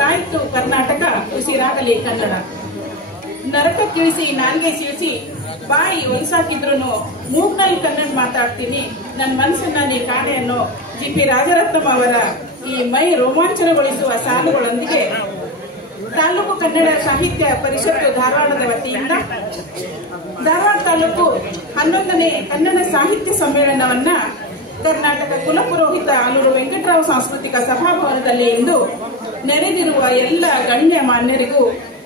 ಉಸಿರಾಯ್ತು ಕರ್ನಾಟಕ, ಉಸಿರಾಗಲಿ ಕನ್ನಡ. ನರಕಕ್ಕಿಳಿಸಿ ನಾಲ್ಗೆ ಸೀಳಿಸಿ ಬಾಯಿ ಒಂದ್ಸಾಕಿದ್ರು ಮೂಗ್ನಲ್ಲಿ ಕನ್ನಡ ಮಾತಾಡ್ತೀನಿ, ನನ್ನ ಮನಸ್ಸನ್ನ ನೀ ಕಾಣೆ ಅನ್ನೋ GP ರಾಜರತ್ನಂ ಅವರ ಈ ಮೈ ರೋಮಾಂಚನಗೊಳಿಸುವ ಸಾಲುಗಳೊಂದಿಗೆ ತಾಲೂಕು ಕನ್ನಡ ಸಾಹಿತ್ಯ ಪರಿಷತ್ತು ಧಾರವಾಡದ ವತಿಯಿಂದ ಧಾರವಾಡ ತಾಲೂಕು 11ನೇ ಕನ್ನಡ ಸಾಹಿತ್ಯ ಸಮ್ಮೇಳನವನ್ನ ಕರ್ನಾಟಕ ಕುಲಪುರೋಹಿತ ಆಲೂರು ವೆಂಕಟರಾವ್ ಸಾಂಸ್ಕೃತಿಕ ಸಭಾಭವನದಲ್ಲಿ ಇಂದು ನೆರೆದಿರುವ ಎಲ್ಲ ಗಣ್ಯ ಮಾನ್ಯರಿಗೂ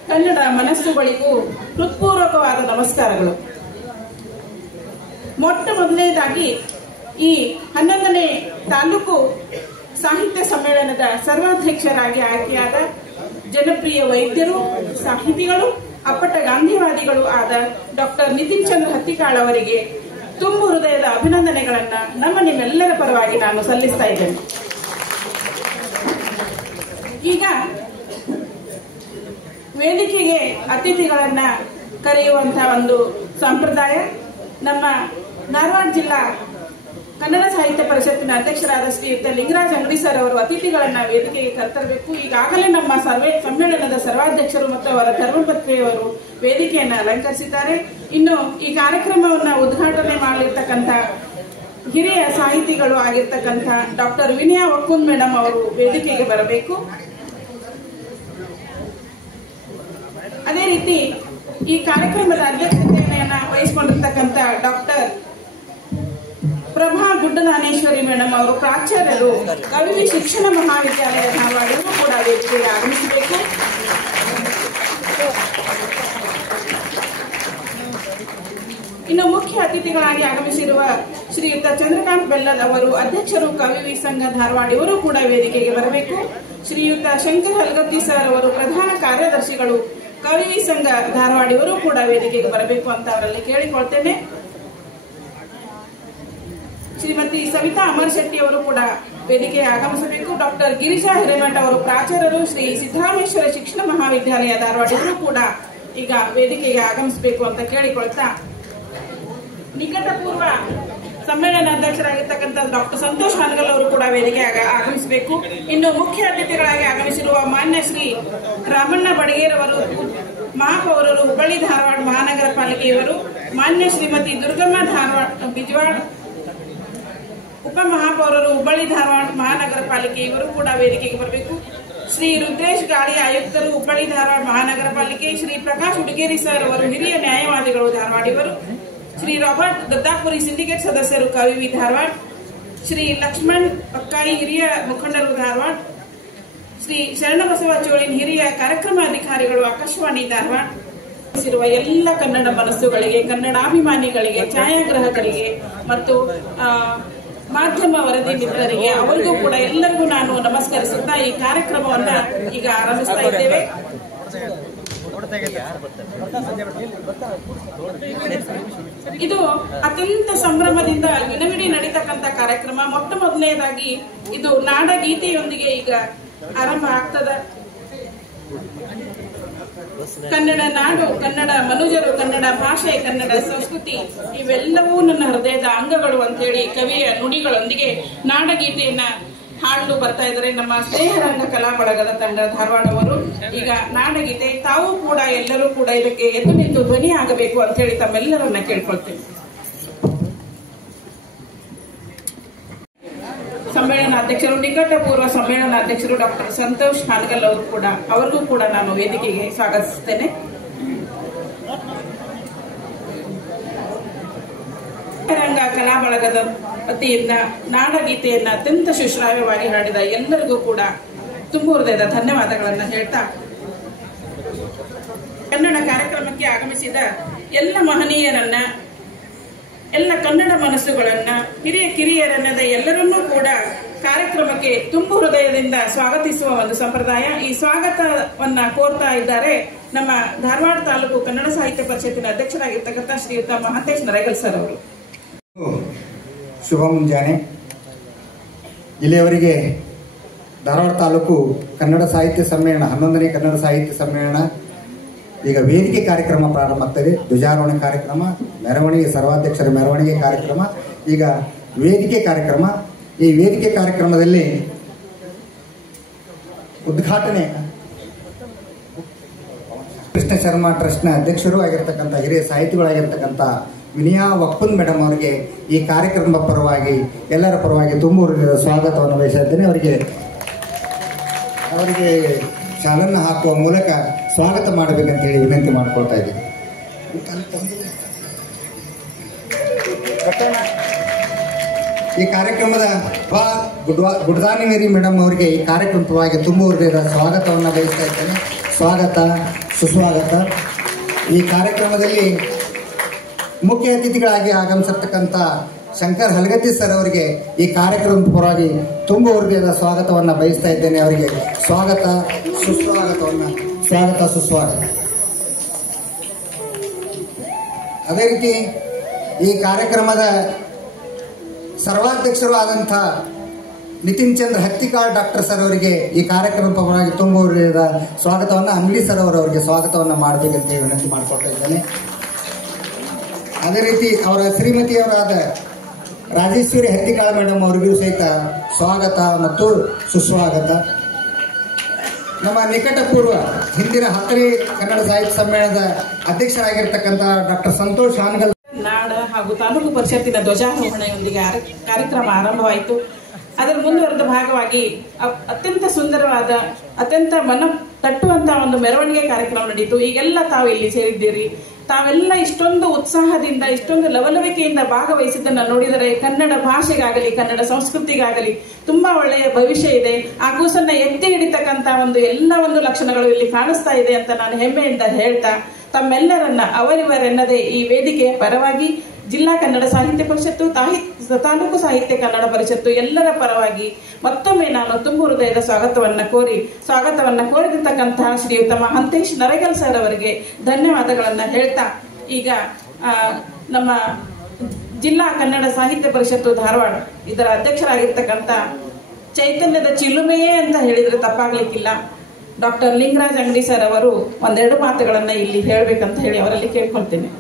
ಕನ್ನಡ ಮನಸ್ಸುಗಳಿಗೂ ಹೃತ್ಪೂರ್ವಕವಾದ ನಮಸ್ಕಾರಗಳು. ಮೊಟ್ಟ ಮೊದಲನೇದಾಗಿ ಈ 11ನೇ ತಾಲೂಕು ಸಾಹಿತ್ಯ ಸಮ್ಮೇಳನದ ಸರ್ವಾಧ್ಯಕ್ಷರಾಗಿ ಆಯ್ಕೆಯಾದ ಜನಪ್ರಿಯ ವೈದ್ಯರು, ಸಾಹಿತಿಗಳು, ಅಪ್ಪಟ ಗಾಂಧಿವಾದಿಗಳು ಆದ ಡಾಕ್ಟರ್ ನಿತಿನ್ ಚಂದ್ರ ಹತ್ತಿಕಾಳ್ ಅವರಿಗೆ ತುಂಬು ಹೃದಯದ ಅಭಿನಂದನೆಗಳನ್ನ ನಿಮ್ಮೆಲ್ಲರ ಪರವಾಗಿ ನಾನು ಸಲ್ಲಿಸ್ತಾ ಇದ್ದೇನೆ. ಈಗ ವೇದಿಕೆಗೆ ಅತಿಥಿಗಳನ್ನ ಕರೆಯುವಂತಹ ಒಂದು ಸಂಪ್ರದಾಯ ನಮ್ಮ ಧಾರವಾಡ ಜಿಲ್ಲಾ ಕನ್ನಡ ಸಾಹಿತ್ಯ ಪರಿಷತ್ತಿನ ಅಧ್ಯಕ್ಷರಾದ ಶ್ರೀಯುತ ಲಿಂಗರಾಜ್ ಅಂಗಡಿ ಸರ್ ಅವರು ಅತಿಥಿಗಳನ್ನ ವೇದಿಕೆಗೆ ಕರೆತರಬೇಕು. ಈಗಾಗಲೇ ನಮ್ಮ ಸಮ್ಮೇಳನದ ಸರ್ವಾಧ್ಯಕ್ಷರು ಮತ್ತು ಅವರ ಧರ್ಮಪತ್ನಿಯವರು ವೇದಿಕೆಯನ್ನು ಅಲಂಕರಿಸಿದ್ದಾರೆ. ಇನ್ನು ಈ ಕಾರ್ಯಕ್ರಮವನ್ನ ಉದ್ಘಾಟನೆ ಮಾಡಲಿರ್ತಕ್ಕಂಥ ಹಿರಿಯ ಸಾಹಿತಿಗಳು ಆಗಿರ್ತಕ್ಕಂಥ ಡಾಕ್ಟರ್ ವಿನಯ ಒಕ್ಕುಂದ್ ಮೇಡಮ್ ಅವರು ವೇದಿಕೆಗೆ ಬರಬೇಕು. ಅದೇ ರೀತಿ ಈ ಕಾರ್ಯಕ್ರಮದ ಅಧ್ಯಕ್ಷತೆಯನ್ನ ವಹಿಸಿಕೊಂಡಿರ್ತಕ್ಕಂಥ ಡಾಕ್ಟರ್ ಪ್ರಭಾ ಗುಡ್ಡದಾನೇಶ್ವರಿ ಮೇಡಮ್ ಅವರು ಪ್ರಾಚಾರ್ಯರು, ಕವಿವಿ ಶಿಕ್ಷಣ ಮಹಾವಿದ್ಯಾಲಯ ಧಾರವಾಡವೂ ಕೂಡ ವೇದಿಕೆಗೆ ಆಗಮಿಸಬೇಕು. ಇನ್ನು ಮುಖ್ಯ ಅತಿಥಿಗಳಾಗಿ ಆಗಮಿಸಿರುವ ಶ್ರೀಯುತ ಚಂದ್ರಕಾಂತ್ ಬೆಲ್ಲದ್ ಅವರು ಅಧ್ಯಕ್ಷರು, ಕವಿವಿ ಸಂಘ ಧಾರವಾಡ, ಇವರು ಕೂಡ ವೇದಿಕೆಗೆ ಬರಬೇಕು. ಶ್ರೀಯುತ ಶಂಕರ್ ಹಲ್ಗತ್ತಿ ಸರ್ ಅವರು ಪ್ರಧಾನ ಕಾರ್ಯದರ್ಶಿಗಳು, ಕವಿವಿ ಸಂಘ ಧಾರವಾಡ, ಇವರು ಕೂಡ ವೇದಿಕೆಗೆ ಬರಬೇಕು ಅಂತ ಅವರಲ್ಲಿ ಕೇಳಿಕೊಳ್ತೇನೆ. ಶ್ರೀಮತಿ ಸವಿತಾ ಅಮರ್ ಶೆಟ್ಟಿ ಅವರು ಕೂಡ ವೇದಿಕೆಗೆ ಆಗಮಿಸಬೇಕು. ಡಾಕ್ಟರ್ ಗಿರಿಜಾ ಹಿರೇಮಠ ಅವರು ಪ್ರಾಚಾರ್ಯರು, ಶ್ರೀ ಸಿದ್ದರಾಮೇಶ್ವರ ಶಿಕ್ಷಣ ಮಹಾವಿದ್ಯಾಲಯ ಧಾರವಾಡ, ಇವರು ಕೂಡ ಈಗ ವೇದಿಕೆಗೆ ಆಗಮಿಸಬೇಕು ಅಂತ ಕೇಳಿಕೊಳ್ತಾ, ನಿಕಟಪೂರ್ವ ಸಮ್ಮೇಳನ ಅಧ್ಯಕ್ಷರಾಗಿರ್ತಕ್ಕಂಥ ಡಾಕ್ಟರ್ ಸಂತೋಷ್ ಹಾನಗಲ್ ಅವರು ಕೂಡ ವೇದಿಕೆಗೆ ಆಗಮಿಸಬೇಕು. ಇನ್ನು ಮುಖ್ಯ ಅತಿಥಿಗಳಾಗಿ ಆಗಮಿಸಿರುವ ಮಾನ್ಯ ಶ್ರೀ ರಾಮಣ್ಣ ಬಡಗೇರ್ ಅವರು, ಮಹಾಪೌರರು, ಹುಬ್ಬಳ್ಳಿ ಧಾರವಾಡ ಮಹಾನಗರ ಪಾಲಿಕೆಯವರು, ಮಾನ್ಯ ಶ್ರೀಮತಿ ದುರ್ಗಮ್ಮ ಬಿಜವಾಡ್, ಉಪಮಹಾಪೌರರು, ಹುಬ್ಬಳ್ಳಿ ಧಾರವಾಡ ಮಹಾನಗರ ಪಾಲಿಕೆ, ಇವರು ಕೂಡ ವೇದಿಕೆಗೆ ಬರಬೇಕು. ಶ್ರೀ ರುದ್ರೇಶ್ ಗಾಳಿ, ಆಯುಕ್ತರು, ಹುಬ್ಬಳ್ಳಿ ಧಾರವಾಡ ಮಹಾನಗರ ಪಾಲಿಕೆ, ಶ್ರೀ ಪ್ರಕಾಶ್ ಹುಡುಗೇರಿ ಸರ್ ಅವರು ಹಿರಿಯ ನ್ಯಾಯವಾದಿಗಳು ಧಾರವಾಡ, ಇವರು, ಶ್ರೀ ರಾಬರ್ಟ್ ದದ್ದಾಪುರಿ ಸಿಂಡಿಕೇಟ್ ಸದಸ್ಯರು, ಕವಿವಿ ಧಾರವಾಡ, ಶ್ರೀ ಲಕ್ಷ್ಮಣ್ ಪಕ್ಕಾಯಿ ಹಿರಿಯ ಮುಖಂಡರು ಧಾರವಾಡ, ಶ್ರೀ ಶರಣಬಸವ ಚೋಳಿನ್ ಹಿರಿಯ ಕಾರ್ಯಕ್ರಮ ಅಧಿಕಾರಿಗಳು, ಆಕಾಶವಾಣಿ ಧಾರವಾಡ. ಎಲ್ಲ ಕನ್ನಡ ಮನಸ್ಸುಗಳಿಗೆ, ಕನ್ನಡಾಭಿಮಾನಿಗಳಿಗೆ, ಛಾಯಾಗ್ರಾಹಕರಿಗೆ ಮತ್ತು ಮಾಧ್ಯಮ ವರದಿ ಮಿತ್ರರಿಗೆ, ಅವರಿಗೂ ಕೂಡ ಎಲ್ಲರಿಗೂ ನಾನು ನಮಸ್ಕರಿಸುತ್ತಾ ಈ ಕಾರ್ಯಕ್ರಮವನ್ನ ಈಗ ಆರಂಭಿಸ್ತಾ ಇದ್ದೇವೆ. ಇದು ಅತ್ಯಂತ ಸಂಭ್ರಮದಿಂದ ದಿನವಿಡೀ ನಡೀತಕ್ಕಂಥ ಕಾರ್ಯಕ್ರಮ. ಮೊಟ್ಟ ಮೊದಲನೇದಾಗಿ ಇದು ನಾಡಗೀತೆಯೊಂದಿಗೆ ಈಗ ಆರಂಭ ಆಗ್ತದೆ. ಕನ್ನಡ ನಾಡು, ಕನ್ನಡ ಮನುಜರು, ಕನ್ನಡ ಭಾಷೆ, ಕನ್ನಡ ಸಂಸ್ಕೃತಿ ಇವೆಲ್ಲವೂ ನನ್ನ ಹೃದಯದ ಅಂಗಗಳು ಅಂತೇಳಿ ಕವಿಯ ನುಡಿಗಳೊಂದಿಗೆ ನಾಡಗೀತೆಯನ್ನ ಹಾಡಲು ಬರ್ತಾ ಇದ್ದಾರೆ ನಮ್ಮ ಸ್ನೇಹರಂಗ ಕಲಾ ಬಳಗದ ತಂಡ ಧಾರವಾಡವರು. ಈಗ ನಾಡಗೀತೆ ತಾವು ಕೂಡ ಎಲ್ಲರೂ ಕೂಡ ಇದಕ್ಕೆ ಎದ್ದು ನಿಂತು ಧ್ವನಿ ಆಗಬೇಕು ಅಂತ ಹೇಳಿ ತಮ್ಮೆಲ್ಲರನ್ನ ಕೇಳ್ಕೊಳ್ತೇನೆ. ಸಮ್ಮೇಳನಾಧ್ಯಕ್ಷರು, ನಿಕಟಪೂರ್ವ ಸಮ್ಮೇಳನಾಧ್ಯಕ್ಷರು ಡಾಕ್ಟರ್ ಸಂತೋಷ್ ಹಾನಗಲ್ ಅವರು ಕೂಡ, ಅವರಿಗೂ ಕೂಡ ನಾನು ವೇದಿಕೆಗೆ ಸ್ವಾಗತಿಸುತ್ತೇನೆ. ರಂಗ ಕಲಾ ಬಳಗದ ವತಿಯಿಂದ ನಾಡಗೀತೆಯನ್ನ ಅತ್ಯಂತ ಸುಶ್ರಾವ್ಯವಾಗಿ ಹಾಡಿದ ಎಲ್ಲರಿಗೂ ಕೂಡ ತುಂಬು ಹೃದಯದ ಧನ್ಯವಾದಗಳನ್ನ ಹೇಳ್ತಾ, ಕನ್ನಡ ಕಾರ್ಯಕ್ರಮಕ್ಕೆ ಆಗಮಿಸಿದ ಎಲ್ಲ ಮಹನೀಯರನ್ನ, ಎಲ್ಲ ಕನ್ನಡ ಮನಸ್ಸುಗಳನ್ನ, ಹಿರಿಯ ಕಿರಿಯರನ್ನದ ಎಲ್ಲರನ್ನೂ ಕೂಡ ಕಾರ್ಯಕ್ರಮಕ್ಕೆ ತುಂಬು ಹೃದಯದಿಂದ ಸ್ವಾಗತಿಸುವ ಒಂದು ಸಂಪ್ರದಾಯ. ಈ ಸ್ವಾಗತವನ್ನ ಕೋರ್ತಾ ಇದ್ದಾರೆ ನಮ್ಮ ಧಾರವಾಡ ತಾಲೂಕು ಕನ್ನಡ ಸಾಹಿತ್ಯ ಪರಿಷತ್ತಿನ ಅಧ್ಯಕ್ಷರಾಗಿರ್ತಕ್ಕಂಥ ಶ್ರೀಯುತ ಮಹಾಂತೇಶ್ ನರೇಗಲ್ ಸರ್ ಅವರು. ಶುಭ ಮುಂಜಾನೆ. ಇಲ್ಲಿಯವರೆಗೆ ಧಾರವಾಡ ತಾಲೂಕು ಕನ್ನಡ ಸಾಹಿತ್ಯ ಸಮ್ಮೇಳನ, 11ನೇ ಕನ್ನಡ ಸಾಹಿತ್ಯ ಸಮ್ಮೇಳನ ಈಗ ವೇದಿಕೆ ಕಾರ್ಯಕ್ರಮ ಪ್ರಾರಂಭ ಆಗ್ತದೆ. ಧ್ವಜಾರೋಹಣ ಕಾರ್ಯಕ್ರಮ, ಮೆರವಣಿಗೆ, ಸರ್ವಾಧ್ಯಕ್ಷರ ಮೆರವಣಿಗೆ ಕಾರ್ಯಕ್ರಮ, ಈಗ ವೇದಿಕೆ ಕಾರ್ಯಕ್ರಮ. ಈ ವೇದಿಕೆ ಕಾರ್ಯಕ್ರಮದಲ್ಲಿ ಉದ್ಘಾಟನೆ ಕೃಷ್ಣ ಶರ್ಮಾ ಟ್ರಸ್ಟ್ನ ಅಧ್ಯಕ್ಷರು ಆಗಿರ್ತಕ್ಕಂಥ ಹಿರಿಯ ಸಾಹಿತಿಗಳಾಗಿರ್ತಕ್ಕಂಥ ವಿನಯಾ ವಕ್ಕುಂದ್ ಮೇಡಮ್ ಅವರಿಗೆ ಈ ಕಾರ್ಯಕ್ರಮದ ಪರವಾಗಿ ಎಲ್ಲರ ಪರವಾಗಿ ತುಂಬ ಸ್ವಾಗತವನ್ನು ಬಯಸಿದ್ದೇನೆ. ಅವರಿಗೆ ಶಾಲನ್ನು ಹಾಕುವ ಮೂಲಕ ಸ್ವಾಗತ ಮಾಡಬೇಕಂತ ಹೇಳಿ ವಿನಂತಿ ಮಾಡಿಕೊಳ್ತಾ ಇದ್ದೀನಿ. ಈ ಕಾರ್ಯಕ್ರಮದ ಗುಡ್ದಾನಿ ಮೇರಿ ಮೇಡಮ್ ಅವರಿಗೆ ಈ ಕಾರ್ಯಕ್ರಮದ ಪರವಾಗಿ ತುಂಬ ಹೃದಯದ ಸ್ವಾಗತವನ್ನು ಬಯಸ್ತಾ ಇದ್ದೇನೆ. ಸ್ವಾಗತ, ಸುಸ್ವಾಗತ. ಈ ಕಾರ್ಯಕ್ರಮದಲ್ಲಿ ಮುಖ್ಯ ಅತಿಥಿಗಳಾಗಿ ಆಗಮಿಸಿರ್ತಕ್ಕಂಥ ಶಂಕರ್ ಹಲಗತ್ತಿ ಸರ್ ಅವರಿಗೆ ಈ ಕಾರ್ಯಕ್ರಮದ ಪರವಾಗಿ ತುಂಬ ಹೃದಯದ ಸ್ವಾಗತವನ್ನು ಬಯಸ್ತಾ ಇದ್ದೇನೆ. ಅವರಿಗೆ ಸ್ವಾಗತ, ಸುಸ್ವಾಗತ. ಅದೇ ರೀತಿ ಈ ಕಾರ್ಯಕ್ರಮದ ಸರ್ವಾಧ್ಯಕ್ಷರು ಆದಂಥ ನಿತಿನ್ ಚಂದ್ರ ಹತ್ತಿಕಾಳ್ ಡಾಕ್ಟರ್ ಸರ್ ಅವರಿಗೆ ಈ ಕಾರ್ಯಕ್ರಮದ ಪರವಾಗಿ ತುಂಬ ಹೃದಯದ ಸ್ವಾಗತವನ್ನು, ಅಂಗಡಿ ಸರ್ ಅವರವರಿಗೆ ಸ್ವಾಗತವನ್ನು ಮಾಡಬೇಕಂತ ವಿನಂತಿ ಮಾಡಿಕೊಳ್ತಾ ಇದ್ದೇನೆ. ಅದೇ ರೀತಿ ಅವರ ಶ್ರೀಮತಿಯವರಾದ ರಾಜೇಶ್ವರಿ ಹತ್ತಿಕಾಳ್ ಮೇಡಮ್ ಅವರಿಗೂ ಸಹಿತ ಸ್ವಾಗತ ಮತ್ತು ಸುಸ್ವಾಗತ. ನಮ್ಮ ನಿಕಟಪೂರ್ವ ಹಿಂದಿನ 10ನೇ ಕನ್ನಡ ಸಾಹಿತ್ಯ ಸಮ್ಮೇಳನದ ಅಧ್ಯಕ್ಷರಾಗಿರ್ತಕ್ಕಂಥ ಡಾಕ್ಟರ್ ಸಂತೋಷ್ ಹಾನಗಲ್ ನಾಡ ಹಾಗೂ ತಾಲೂಕು ಪರಿಷತ್ತಿನ ಧ್ವಜಾರೋಹಣೆಯೊಂದಿಗೆ ಕಾರ್ಯಕ್ರಮ ಆರಂಭವಾಯಿತು. ಅದರ ಮುಂದುವರೆದ ಭಾಗವಾಗಿ ಅತ್ಯಂತ ಸುಂದರವಾದ, ಅತ್ಯಂತ ಮನ ತಟ್ಟುವಂತಹ ಒಂದು ಮೆರವಣಿಗೆ ಕಾರ್ಯಕ್ರಮ ನಡೆಯಿತು. ಈಗೆಲ್ಲ ತಾವು ಇಲ್ಲಿ ಸೇರಿದ್ದೀರಿ. ತಾವೆಲ್ಲ ಇಷ್ಟೊಂದು ಉತ್ಸಾಹದಿಂದ, ಇಷ್ಟೊಂದು ಲವಲವಿಕೆಯಿಂದ ಭಾಗವಹಿಸಿದ್ದನ್ನು ನೋಡಿದರೆ ಕನ್ನಡ ಭಾಷೆಗಾಗಲಿ, ಕನ್ನಡ ಸಂಸ್ಕೃತಿಗಾಗಲಿ ತುಂಬಾ ಒಳ್ಳೆಯ ಭವಿಷ್ಯ ಇದೆ. ಆ ಕೂಸನ್ನ ಎತ್ತಿ ಹಿಡಿತಕ್ಕಂತ ಎಲ್ಲ ಲಕ್ಷಣಗಳು ಇಲ್ಲಿ ಕಾಣಿಸ್ತಾ ಇದೆ ಅಂತ ನಾನು ಹೆಮ್ಮೆಯಿಂದ ಹೇಳ್ತಾ, ತಮ್ಮೆಲ್ಲರನ್ನ ಅವರಿವರೆನ್ನದೇ ಈ ವೇದಿಕೆಯ ಪರವಾಗಿ ಜಿಲ್ಲಾ ಕನ್ನಡ ಸಾಹಿತ್ಯ ಪರಿಷತ್ತು, ತಾಲೂಕು ಸಾಹಿತ್ಯ ಕನ್ನಡ ಪರಿಷತ್ತು ಎಲ್ಲರ ಪರವಾಗಿ ಮತ್ತೊಮ್ಮೆ ನಾನು ತುಂಬ ಹೃದಯದ ಸ್ವಾಗತವನ್ನ ಕೋರಿರ್ತಕ್ಕಂತಹ ಶ್ರೀಯುತ ಮಹಾಂತೇಶ್ ನರೇಗಲ್ ಸರ್ ಅವರಿಗೆ ಧನ್ಯವಾದಗಳನ್ನ ಹೇಳ್ತಾ, ಈಗ ನಮ್ಮ ಜಿಲ್ಲಾ ಕನ್ನಡ ಸಾಹಿತ್ಯ ಪರಿಷತ್ತು ಧಾರವಾಡ ಇದರ ಅಧ್ಯಕ್ಷರಾಗಿರ್ತಕ್ಕಂಥ ಚೈತನ್ಯದ ಚಿಲುಮೆಯೇ ಅಂತ ಹೇಳಿದ್ರೆ ತಪ್ಪಾಗ್ಲಿಕ್ಕಿಲ್ಲ, ಡಾಕ್ಟರ್ ಲಿಂಗರಾಜ್ ಅಂಗಡಿ ಸರ್ ಅವರು ಒಂದೆರಡು ಮಾತುಗಳನ್ನ ಇಲ್ಲಿ ಹೇಳ್ಬೇಕಂತ ಹೇಳಿ ಅವರಲ್ಲಿ ಕೇಳ್ಕೊಳ್ತೇನೆ.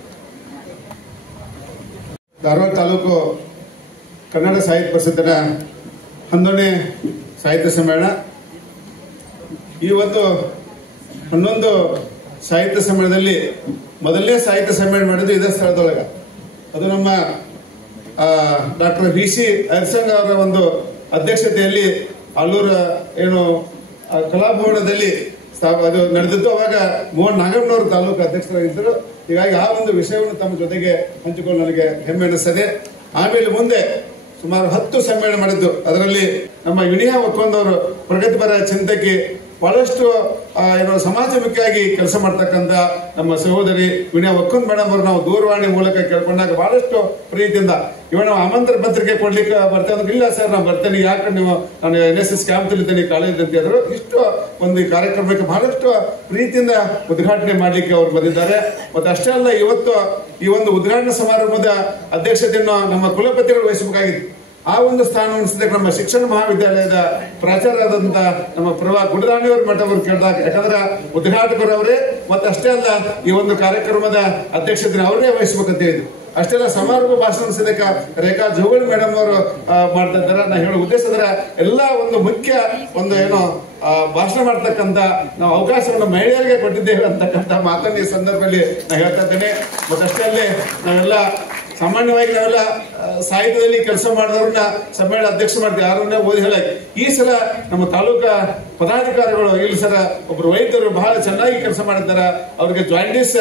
ಧಾರವಾಡ ತಾಲೂಕು ಕನ್ನಡ ಸಾಹಿತ್ಯ ಪರಿಷತ್ತಿನ 11ನೇ ಸಾಹಿತ್ಯ ಸಮ್ಮೇಳನ. ಈ ಒಂದು 11 ಸಾಹಿತ್ಯ ಸಮ್ಮೇಳನದಲ್ಲಿ ಮೊದಲನೇ ಸಾಹಿತ್ಯ ಸಮ್ಮೇಳನ ಮಾಡಿದ್ದು ಇದೇ ಸ್ಥಳದೊಳಗೆ. ಅದು ನಮ್ಮ ಡಾಕ್ಟರ್ VC ಅರ್ಸಂಗ್ ಅವರ ಒಂದು ಅಧ್ಯಕ್ಷತೆಯಲ್ಲಿ ಅಲ್ಲೂರ ಕಲಾಭವನದಲ್ಲಿ ಅದು ನಡೆದಿದ್ದು. ಅವಾಗ ಮೋಹನ್ ನಾಗಮ್ಮನವರು ತಾಲೂಕು ಅಧ್ಯಕ್ಷರಾಗಿದ್ದರು. ಹೀಗಾಗಿ ಆ ಒಂದು ವಿಷಯವನ್ನು ತಮ್ಮ ಜೊತೆಗೆ ಹಂಚಿಕೊಂಡು ನನಗೆ ಹೆಮ್ಮೆ ಅನಿಸ್ತದೆ. ಆಮೇಲೆ ಮುಂದೆ ಸುಮಾರು 10 ಸಮ್ಮೇಳನ ಮಾಡಿದ್ದು. ಅದರಲ್ಲಿ ನಮ್ಮ ವಿನಯಾ ವಕ್ಕುಂದ್ ಅವರು ಪ್ರಗತಿಪರ ಚಿಂತಕಿ, ಬಹಳಷ್ಟು ಸಮಾಜಮುಖಿಯಾಗಿ ಕೆಲಸ ಮಾಡ್ತಕ್ಕಂಥ ನಮ್ಮ ಸಹೋದರಿ ವಿನಯಾ ವಕ್ಕುಂದ್ ಮೇಡಮ್ ಅವರು ನಾವು ದೂರವಾಣಿ ಮೂಲಕ ಕೇಳ್ಕೊಂಡಾಗ ಬಹಳಷ್ಟು ಪ್ರೀತಿಯಿಂದ ಇವಾಗ ನಾವು ಆಮಂತ್ರಣ ಪತ್ರಿಕೆ ಕೊಡ್ಲಿಕ್ಕೆ ಬರ್ತೇವೆ ಅಂದ್ರೆ, ಇಲ್ಲ ಸರ್ ನಾನು ಬರ್ತೇನೆ, ಯಾಕೆ ನೀವು ನಾನು NSS ಕ್ಯಾಂಪ್ ತಲ್ಲಿದ್ದೇನೆ ಕಾಲೇಜ್ ಅಂತ ಹೇಳಿದ್ರು. ಇಷ್ಟು ಒಂದು ಕಾರ್ಯಕ್ರಮಕ್ಕೆ ಬಹಳಷ್ಟು ಪ್ರೀತಿಯಿಂದ ಉದ್ಘಾಟನೆ ಮಾಡ್ಲಿಕ್ಕೆ ಅವರು ಬಂದಿದ್ದಾರೆ. ಮತ್ತೆ ಅಷ್ಟೇ ಅಲ್ಲ, ಇವತ್ತು ಈ ಒಂದು ಉದ್ಘಾಟನಾ ಸಮಾರಂಭದ ಅಧ್ಯಕ್ಷತೆಯನ್ನು ನಮ್ಮ ಕುಲಪತಿಗಳು ವಹಿಸಬೇಕಾಗಿತ್ತು. ಆ ಒಂದು ಸ್ಥಾನವನ್ನು ಸದ್ಯಕ್ಕೆ ನಮ್ಮ ಶಿಕ್ಷಣ ಮಹಾವಿದ್ಯಾಲಯದ ಪ್ರಾಚಾರ್ಯರಾದಂತ ನಮ್ಮ ಪ್ರಭಾ ಗುಡದಾಣಿಯವ್ರ ಮಠ ಅವರು ಕೇಳಿದಾಗ, ಯಾಕಂದ್ರೆ ಉದ್ಘಾಟಕರು ಅವರೇ, ಮತ್ತೆ ಅಷ್ಟೇ ಅಲ್ಲ ಈ ಒಂದು ಕಾರ್ಯಕ್ರಮದ ಅಧ್ಯಕ್ಷತೆ ಅವರೇ ವಹಿಸಬೇಕಂತ ಹೇಳಿದ್ರು. ಅಷ್ಟೇ ಅಲ್ಲ, ಸಮಾರಂಭ ಭಾಷಣ ಸದ್ಯಕ್ಕೆ ರೇಖಾ ಜೋಗಳಿ ಮೇಡಮ್ ಅವರು ಮಾಡ್ತಾ ಇದ್ದಾರೆ. ನಾ ಹೇಳೋ ಉದ್ದೇಶ ಅಂದ್ರೆ ಎಲ್ಲ ಒಂದು ಮುಖ್ಯ ಒಂದು ಭಾಷಣ ಮಾಡ್ತಕ್ಕಂಥ ನಾವು ಅವಕಾಶವನ್ನು ಮಹಿಳೆಯರಿಗೆ ಕೊಟ್ಟಿದ್ದೇವೆ ಅಂತಕ್ಕಂಥ ಮಾತನ್ನು ಈ ಸಂದರ್ಭದಲ್ಲಿ ನಾ ಹೇಳ್ತಾ ಇದ್ದೇನೆ. ಮತ್ತಷ್ಟೇ ಅಲ್ಲೇ ನಾವೆಲ್ಲ ಸಾಮಾನ್ಯವಾಗಿ ನಾವೆಲ್ಲ ಸಾಹಿತ್ಯದಲ್ಲಿ ಕೆಲಸ ಮಾಡಿದವ್ರನ್ನ ಸಮ್ಮೇಳನ ಅಧ್ಯಕ್ಷ ಮಾಡ್ತೀವಿ, ಯಾರನ್ನೇ ಓದಿ ಹೇಳಕ್ಕೆ. ಈ ಸಲ ನಮ್ಮ ತಾಲೂಕಾ ಪದಾಧಿಕಾರಿಗಳು ಇಲ್ಲಿ ಸರ ಒಬ್ರು ವೈದ್ಯರು ಬಹಳ ಚೆನ್ನಾಗಿ ಕೆಲಸ ಮಾಡಿದ್ದಾರೆ. ಅವ್ರಿಗೆ ಜಾಯಿಂಟಿಸ್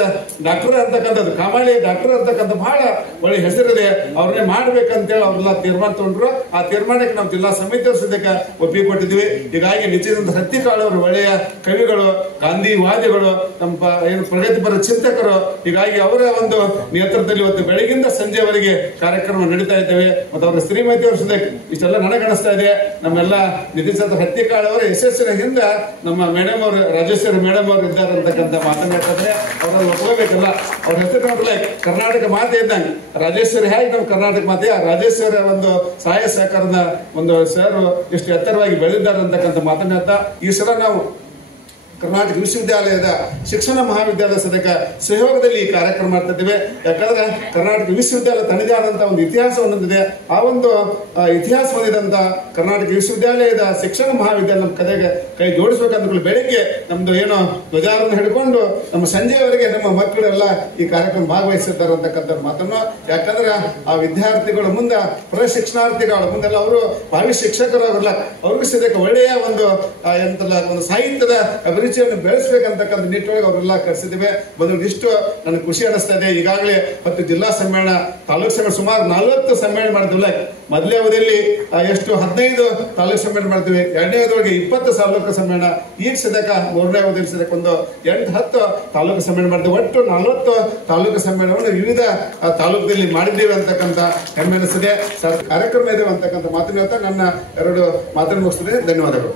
ಡಾಕ್ಟರ್ ಅಂತಕ್ಕಂಥದ್ದು, ಕಾಮಾಳಿ ಡಾಕ್ಟರ್ ಅಂತಕ್ಕಂಥ ಬಹಳ ಒಳ್ಳೆ ಹೆಸರಿದೆ. ಅವ್ರನ್ನೇ ಮಾಡ್ಬೇಕಂತೇಳಿ ಅವ್ರೆಲ್ಲ ತೀರ್ಮಾನ ತಗೊಂಡ್ರು. ಆ ತೀರ್ಮಾನಕ್ಕೆ ನಾವು ಜಿಲ್ಲಾ ಸಮಿತಿಯವ್ರ ಸದ್ಯಕ್ಕೆ ಒಪ್ಪಿಗೆ ಕೊಟ್ಟಿದ್ವಿ. ಹೀಗಾಗಿ ನಿಶ್ಚಿತ ಹತ್ತಿಕಾಳು ಅವರು ಒಳ್ಳೆಯ ಕವಿಗಳು, ಗಾಂಧಿವಾದಿಗಳು, ನಮ್ಮ ಪ್ರಗತಿಪರ ಚಿಂತಕರು. ಹೀಗಾಗಿ ಅವರ ಒಂದು ನೇತೃತ್ವದಲ್ಲಿ ಇವತ್ತು ಬೆಳಗಿಂದ ಸಂಜೆವರೆಗೆ ಕಾರ್ಯಕ್ರಮ ನಡೀತಾ ಇದ್ದೇವೆ. ಮತ್ತು ಅವರ ಶ್ರೀಮತಿಯವ್ರ ಸದ್ಯಕ್ಕೆ ಇಷ್ಟೆಲ್ಲ ನನಗಣಿಸ್ತಾ ಇದೆ. ನಮ್ಮೆಲ್ಲ ನಿತಿನ್ ಚಂದ್ರ ಹತ್ತಿಕಾಳು ಅವರ ಯಶಸ್ಸಿನ ಹಿಂದೆ ನಮ್ಮ ಮೇಡಮ್ ಅವರು, ರಾಜೇಶ್ವರಿ ಮೇಡಮ್ ಅವರು ಇದ್ದಾರೆ ಅಂತಕ್ಕಂಥ ಮಾತನಾಡ್ತಾರೆ. ಅವ್ರನ್ನ ಒಪ್ಕೋಬೇಕಲ್ಲ. ಅವ್ರ ಹೆಸರು ನೋಡ್ಲೆ ಕರ್ನಾಟಕ ಮಾತೆ ಇದ್ದಂಗೆ. ರಾಜೇಶ್ವರಿ ಹೇಗೆ ನಮ್ಮ ಕರ್ನಾಟಕ ಮಾತೆ, ಆ ರಾಜೇಶ್ವರಿ ಒಂದು ಸಹಾಯ ಸಹಕಾರದ ಒಂದು ಸರ್ ಎಷ್ಟು ಎತ್ತರವಾಗಿ ಬೆಳೆದಿದ್ದಾರೆ ಅಂತಕ್ಕಂಥ ಮಾತನಾಡ್ತಾ, ಈ ಸಲ ನಾವು ಕರ್ನಾಟಕ ವಿಶ್ವವಿದ್ಯಾಲಯದ ಶಿಕ್ಷಣ ಮಹಾವಿದ್ಯಾಲಯ ಸದಕ ಸಹಯೋಗದಲ್ಲಿ ಈ ಕಾರ್ಯಕ್ರಮ ಮಾಡ್ತಾ ಇದ್ದೇವೆ. ಯಾಕಂದ್ರೆ ಕರ್ನಾಟಕ ವಿಶ್ವವಿದ್ಯಾಲಯ ತನ್ನದೇ ಆದಂತಹ ಒಂದು ಇತಿಹಾಸವನ್ನು ಹೊಂದಿದೆ. ಆ ಒಂದು ಇತಿಹಾಸ ಹೊಂದಿದಂತ ಕರ್ನಾಟಕ ವಿಶ್ವವಿದ್ಯಾಲಯದ ಶಿಕ್ಷಣ ಮಹಾವಿದ್ಯಾಲಯ ನಮ್ಮ ಕಡೆಗೆ ಕೈ ಜೋಡಿಸಬೇಕಂದ್ಕೊಳ್ಳಿ. ಬೆಳಿಗ್ಗೆ ನಮ್ದು ಏನೋ ಧ್ವಜಾರೋಹಣ ಹಿಡ್ಕೊಂಡು ನಮ್ಮ ಸಂಜೆಯವರೆಗೆ ನಮ್ಮ ಮಕ್ಕಳೆಲ್ಲ ಈ ಕಾರ್ಯಕ್ರಮ ಭಾಗವಹಿಸಿರ್ತಾರೆ ಅಂತಕ್ಕಂಥ ಮಾತನ್ನು. ಯಾಕಂದ್ರೆ ಆ ವಿದ್ಯಾರ್ಥಿಗಳ ಮುಂದೆ ಪ್ರಶಿಕ್ಷಣಾರ್ಥಿಗಳ ಮುಂದೆಲ್ಲ ಅವರು ಭಾವಿ ಶಿಕ್ಷಕರು ಅವರಲ್ಲ, ಅವ್ರಿಗೂ ಸದ್ಯಕ್ಕೆ ಒಳ್ಳೆಯ ಒಂದು ಎಂತಲ್ಲ ಒಂದು ಸಾಹಿತ್ಯದ ಅಭಿರುಚಿಯನ್ನು ಬೆಳೆಸಬೇಕಂತಕ್ಕಂಥ ನಿಟ್ಟೊಳಗೆ ಅವರೆಲ್ಲ ಕರೆಸಿದ್ದೇವೆ. ಇಷ್ಟು ನನಗೆ ಖುಷಿ ಅನಿಸ್ತಾ ಇದೆ. ಈಗಾಗಲೇ 10 ಜಿಲ್ಲಾ ಸಮ್ಮೇಳನ, ತಾಲೂಕು ಸಮ್ಮೇಳನ, ಸುಮಾರು 40 ಸಮ್ಮೇಳನ ಮಾಡಿದ್ವಿಲ್ಲ. ಮೊದಲನೇ ಅವಧಿಯಲ್ಲಿ ಎಷ್ಟು 15 ತಾಲೂಕು ಸಮ್ಮೇಳನ ಮಾಡ್ತೀವಿ, ಎರಡನೇ ಅವಧಿಯೊಳಗೆ 20 ತಾಲೂಕು ಸಮ್ಮೇಳನ, ಈಗ ಸದ್ಯಕ 3ನೇ ಅವಧಿಯಲ್ಲಿ ಸದ್ಯಕ್ಕೆ ಒಂದು 8-10 ತಾಲೂಕು ಸಮ್ಮೇಳನ ಮಾಡ್ತೀವಿ. ಒಟ್ಟು 40 ತಾಲೂಕು ಸಮ್ಮೇಳನವನ್ನು ವಿವಿಧ ತಾಲೂಕದಲ್ಲಿ ಮಾಡಿದ್ದೇವೆ ಅಂತಕ್ಕಂಥ ಹೆಮ್ಮೆ ಅನಿಸ್ತದೆ. ಕಾರ್ಯಕ್ರಮ ಇದೆ ಅಂತಕ್ಕಂಥ ಮಾತನ್ನು ಹೇಳ್ತಾ ನನ್ನ 2 ಮಾತನ್ನು ಮುಗಿಸ್ತದೆ. ಧನ್ಯವಾದಗಳು.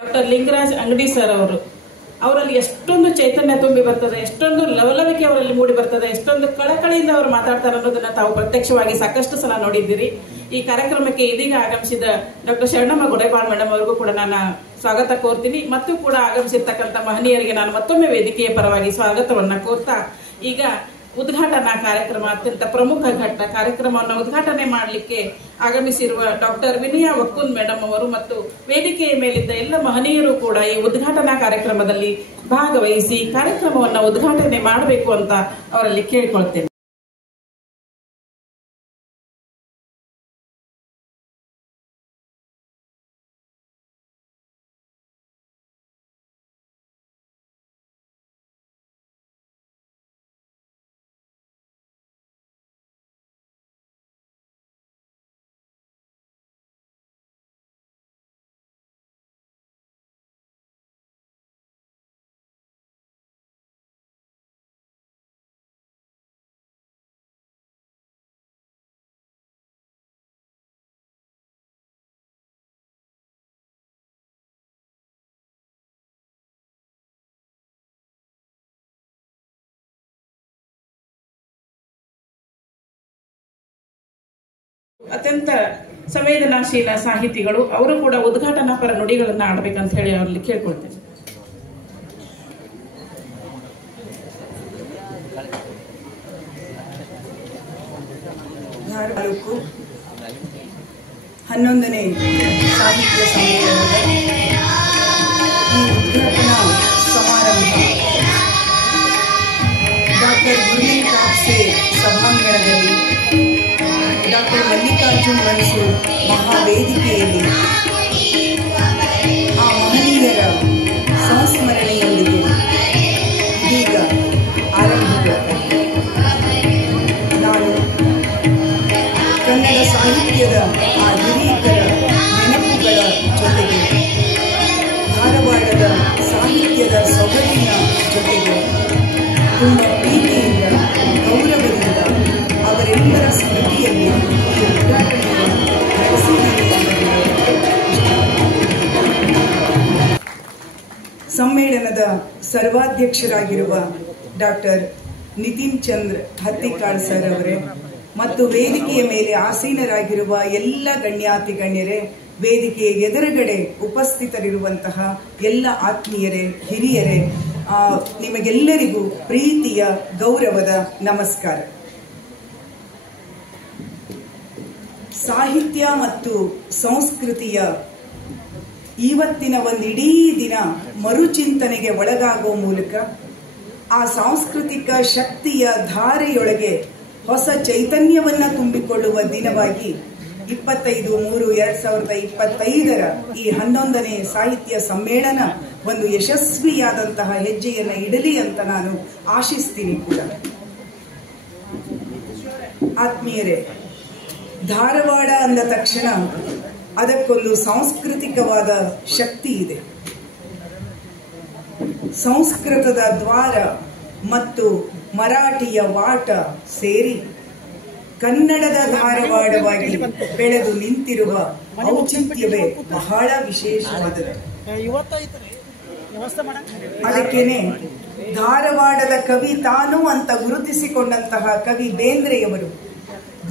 ಡಾಕ್ಟರ್ ಲಿಂಗರಾಜ್ ಅಂಗಡಿ ಸರ್ ಅವರಲ್ಲಿ ಎಷ್ಟೊಂದು ಚೈತನ್ಯ ತುಂಬಿ ಬರ್ತದೆ, ಎಷ್ಟೊಂದು ಲವಲವಿಕೆ ಅವರಲ್ಲಿ ಮೂಡಿ ಬರ್ತದೆ, ಎಷ್ಟೊಂದು ಕಳಕಳಿಯಿಂದ ಅವರು ಮಾತಾಡ್ತಾರೆ ಅನ್ನೋದನ್ನ ತಾವು ಪ್ರತ್ಯಕ್ಷವಾಗಿ ಸಾಕಷ್ಟು ಸಲ ನೋಡಿದ್ದೀರಿ. ಈ ಕಾರ್ಯಕ್ರಮಕ್ಕೆ ಇದೀಗ ಆಗಮಿಸಿದ ಡಾಕ್ಟರ್ ಶರಣಮ್ಮ ಗುಡೇಬಾಳ್ ಮೇಡಮ್ ಅವರಿಗೂ ಕೂಡ ನಾನು ಸ್ವಾಗತ ಕೋರ್ತೀನಿ. ಮತ್ತು ಕೂಡ ಆಗಮಿಸಿರ್ತಕ್ಕಂಥ ಮಹನೀಯರಿಗೆ ನಾನು ಮತ್ತೊಮ್ಮೆ ವೇದಿಕೆಯ ಪರವಾಗಿ ಸ್ವಾಗತವನ್ನ ಕೋರ್ತಾ, ಈಗ ಉದ್ಘಾಟನಾ ಕಾರ್ಯಕ್ರಮ, ಅತ್ಯಂತ ಪ್ರಮುಖ ಘಟ್ಟ ಕಾರ್ಯಕ್ರಮವನ್ನು ಉದ್ಘಾಟನೆ ಮಾಡಲಿಕ್ಕೆ ಆಗಮಿಸಿರುವ ಡಾಕ್ಟರ್ ವಿನಯಾ ವಕ್ಕುನ್ ಮೇಡಮ್ ಅವರು ಮತ್ತು ವೇದಿಕೆಯ ಮೇಲಿದ್ದ ಎಲ್ಲ ಮಹನೀಯರು ಕೂಡ ಈ ಉದ್ಘಾಟನಾ ಕಾರ್ಯಕ್ರಮದಲ್ಲಿ ಭಾಗವಹಿಸಿ ಕಾರ್ಯಕ್ರಮವನ್ನು ಉದ್ಘಾಟನೆ ಮಾಡಬೇಕು ಅಂತ ಅವರಲ್ಲಿ ಕೇಳಿಕೊಳ್ತೇನೆ. ಅತ್ಯಂತ ಸಂವೇದನಾಶೀಲ ಸಾಹಿತಿಗಳು, ಅವರು ಕೂಡ ಉದ್ಘಾಟನಾ ಪರ ನುಡಿಗಳನ್ನ ಆಡಬೇಕಂತ ಹೇಳಿ ಅವರಲ್ಲಿ ಕೇಳ್ಕೊಳ್ತೇನೆ. ತಾಲೂಕು 11ನೇ ಸಾಹಿತ್ಯ ಸಮ್ಮೇಳನದ ಈ ಉದ್ಘಾಟನಾ ಸಮಾರಂಭ ಡಾಕ್ಟರ್ ಗುರುಮಿ ಕಾಪ್ಸೆ ಸಭಾಂಗಣದಲ್ಲಿ ಡಾಕ್ಟರ್ ಮಲ್ಲಿಕಾರ್ಜುನ್ ಮನ್ಸೂರ್ ಮಹಾವೇದಿಕೆಯಲ್ಲಿ ಆ ಮಹನೀಯರ ಸಂಸ್ಮರಣೆಯೊಂದಿಗೆ ಇದೀಗ ಆರಂಭವಾಗಿದೆ. ನಾನು ಕನ್ನಡ ಸಾಹಿತ್ಯದ ಆ ಹಿರಿಯರ ನೆನಪುಗಳ ಜೊತೆಗೆ ಧಾರವಾಡದ ಸಾಹಿತ್ಯದ ಸೊಗಡಿನ ಜೊತೆಗೆ ತುಂಬ ಪ್ರೀತಿಯಿಂದ ಗೌರವದಿಂದ ಅವರೆಲ್ಲರ ಸ್ಮೃತಿಯಲ್ಲಿ ಈ ಉದ್ಘಾಟನೆಯನ್ನು ಸಮ್ಮೇಳನದ ಸರ್ವಾಧ್ಯಕ್ಷರಾಗಿರುವ ಡಾಕ್ಟರ್ ನಿತಿನ್ ಚಂದ್ರ ಹತ್ತಿಕಾಳ್ ಸರ್ ಅವರೇ ಮತ್ತು ವೇದಿಕೆಯ ಮೇಲೆ ಆಸೀನರಾಗಿರುವ ಎಲ್ಲ ಗಣ್ಯಾತಿ ಗಣ್ಯರೇ, ವೇದಿಕೆಯ ಎದುರುಗಡೆ ಉಪಸ್ಥಿತರಿರುವಂತಹ ಎಲ್ಲ ಆತ್ಮೀಯರೇ, ಹಿರಿಯರೇ, ನಿಮಗೆಲ್ಲರಿಗೂ ಪ್ರೀತಿಯ ಗೌರವದ ನಮಸ್ಕಾರ. ಸಾಹಿತ್ಯ ಮತ್ತು ಸಂಸ್ಕೃತಿಯ ಇವತ್ತಿನ ಒಂದಿಡೀ ದಿನ ಮರುಚಿಂತನೆಗೆ ಒಳಗಾಗುವ ಮೂಲಕ ಆ ಸಾಂಸ್ಕೃತಿಕ ಶಕ್ತಿಯ ಧಾರೆಯೊಳಗೆ ಹೊಸ ಚೈತನ್ಯವನ್ನ ತುಂಬಿಕೊಳ್ಳುವ ದಿನವಾಗಿ 25/3/2025 ಈ 11ನೇ ಸಾಹಿತ್ಯ ಸಮ್ಮೇಳನ ಒಂದು ಯಶಸ್ವಿಯಾದಂತಹ ಹೆಜ್ಜೆಯನ್ನ ಇಡಲಿ ಅಂತ ನಾನು ಆಶಿಸ್ತೀನಿ ಕೂಡ. ಆತ್ಮೀಯರೇ, ಧಾರವಾಡ ಅಂದ ತಕ್ಷಣ ಅದಕ್ಕೊಂದು ಸಾಂಸ್ಕೃತಿಕವಾದ ಶಕ್ತಿ ಇದೆ. ಸಂಸ್ಕೃತದ ದ್ವಾರ ಮತ್ತು ಮರಾಠಿಯ ವಾಟ ಸೇರಿ ಕನ್ನಡದ ಧಾರವಾಡವಾಗಿ ಬೆಳೆದು ನಿಂತಿರುವ ಔಚಿತ್ಯವೇ ಬಹಳ ವಿಶೇಷವಾದದ್ದು. ಅದಕ್ಕೇನೆ ಧಾರವಾಡದ ಕವಿ ತಾನು ಅಂತ ಗುರುತಿಸಿಕೊಂಡಂತಹ ಕವಿ ಬೇಂದ್ರೆಯವರು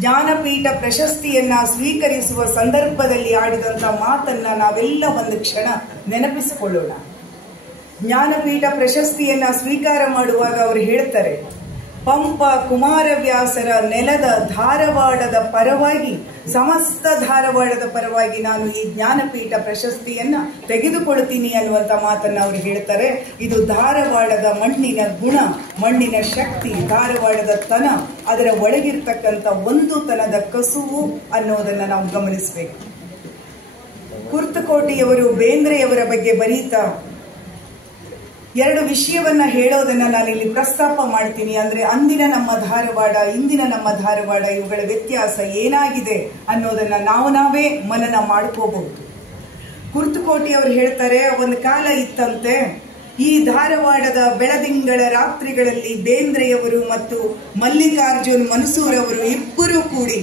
ಜ್ಞಾನಪೀಠ ಪ್ರಶಸ್ತಿಯನ್ನ ಸ್ವೀಕರಿಸುವ ಸಂದರ್ಭದಲ್ಲಿ ಆಡಿದಂತಹ ಮಾತನ್ನ ನಾವೆಲ್ಲ ಒಂದು ಕ್ಷಣ ನೆನಪಿಸಿಕೊಳ್ಳೋಣ. ಜ್ಞಾನಪೀಠ ಪ್ರಶಸ್ತಿಯನ್ನ ಸ್ವೀಕಾರ ಮಾಡುವಾಗ ಅವರು ಹೇಳ್ತಾರೆ, ಪಂಪ ಕುಮಾರವ್ಯಾಸರ ನೆಲದ ಧಾರವಾಡದ ಪರವಾಗಿ, ಸಮಸ್ತ ಧಾರವಾಡದ ಪರವಾಗಿ ನಾನು ಈ ಜ್ಞಾನಪೀಠ ಪ್ರಶಸ್ತಿಯನ್ನ ತೆಗೆದುಕೊಳ್ತೀನಿ ಅನ್ನುವಂತ ಮಾತನ್ನ ಅವರು ಹೇಳ್ತಾರೆ. ಇದು ಧಾರವಾಡದ ಮಣ್ಣಿನ ಗುಣ, ಮಣ್ಣಿನ ಶಕ್ತಿ, ಧಾರವಾಡದ ತನ, ಅದರ ಒಳಗಿರ್ತಕ್ಕಂಥ ಒಂದು ತನದ ಕಸುವು ಅನ್ನೋದನ್ನ ನಾವು ಗಮನಿಸಬೇಕು. ಕುರ್ತಕೋಟಿಯವರು ಬೇಂದ್ರೆಯವರ ಬಗ್ಗೆ ಬರೀತಾ ಎರಡು ವಿಷಯವನ್ನ ಹೇಳೋದನ್ನ ನಾನಿಲ್ಲಿ ಪ್ರಸ್ತಾಪ ಮಾಡ್ತೀನಿ. ಅಂದ್ರೆ ಅಂದಿನ ನಮ್ಮ ಧಾರವಾಡ, ಇಂದಿನ ನಮ್ಮ ಧಾರವಾಡ, ಇವುಗಳ ವ್ಯತ್ಯಾಸ ಏನಾಗಿದೆ ಅನ್ನೋದನ್ನ ನಾವೇ ಮನನ ಮಾಡ್ಕೋಬಹುದು. ಕುರ್ತಕೋಟಿ ಅವರು ಹೇಳ್ತಾರೆ, ಒಂದು ಕಾಲ ಇತ್ತಂತೆ, ಈ ಧಾರವಾಡದ ಬೆಳದಿಂಗಳ ರಾತ್ರಿಗಳಲ್ಲಿ ಬೇಂದ್ರೆಯವರು ಮತ್ತು ಮಲ್ಲಿಕಾರ್ಜುನ್ ಮನ್ಸೂರ್ ಅವರು ಇಬ್ಬರು ಕೂಡಿ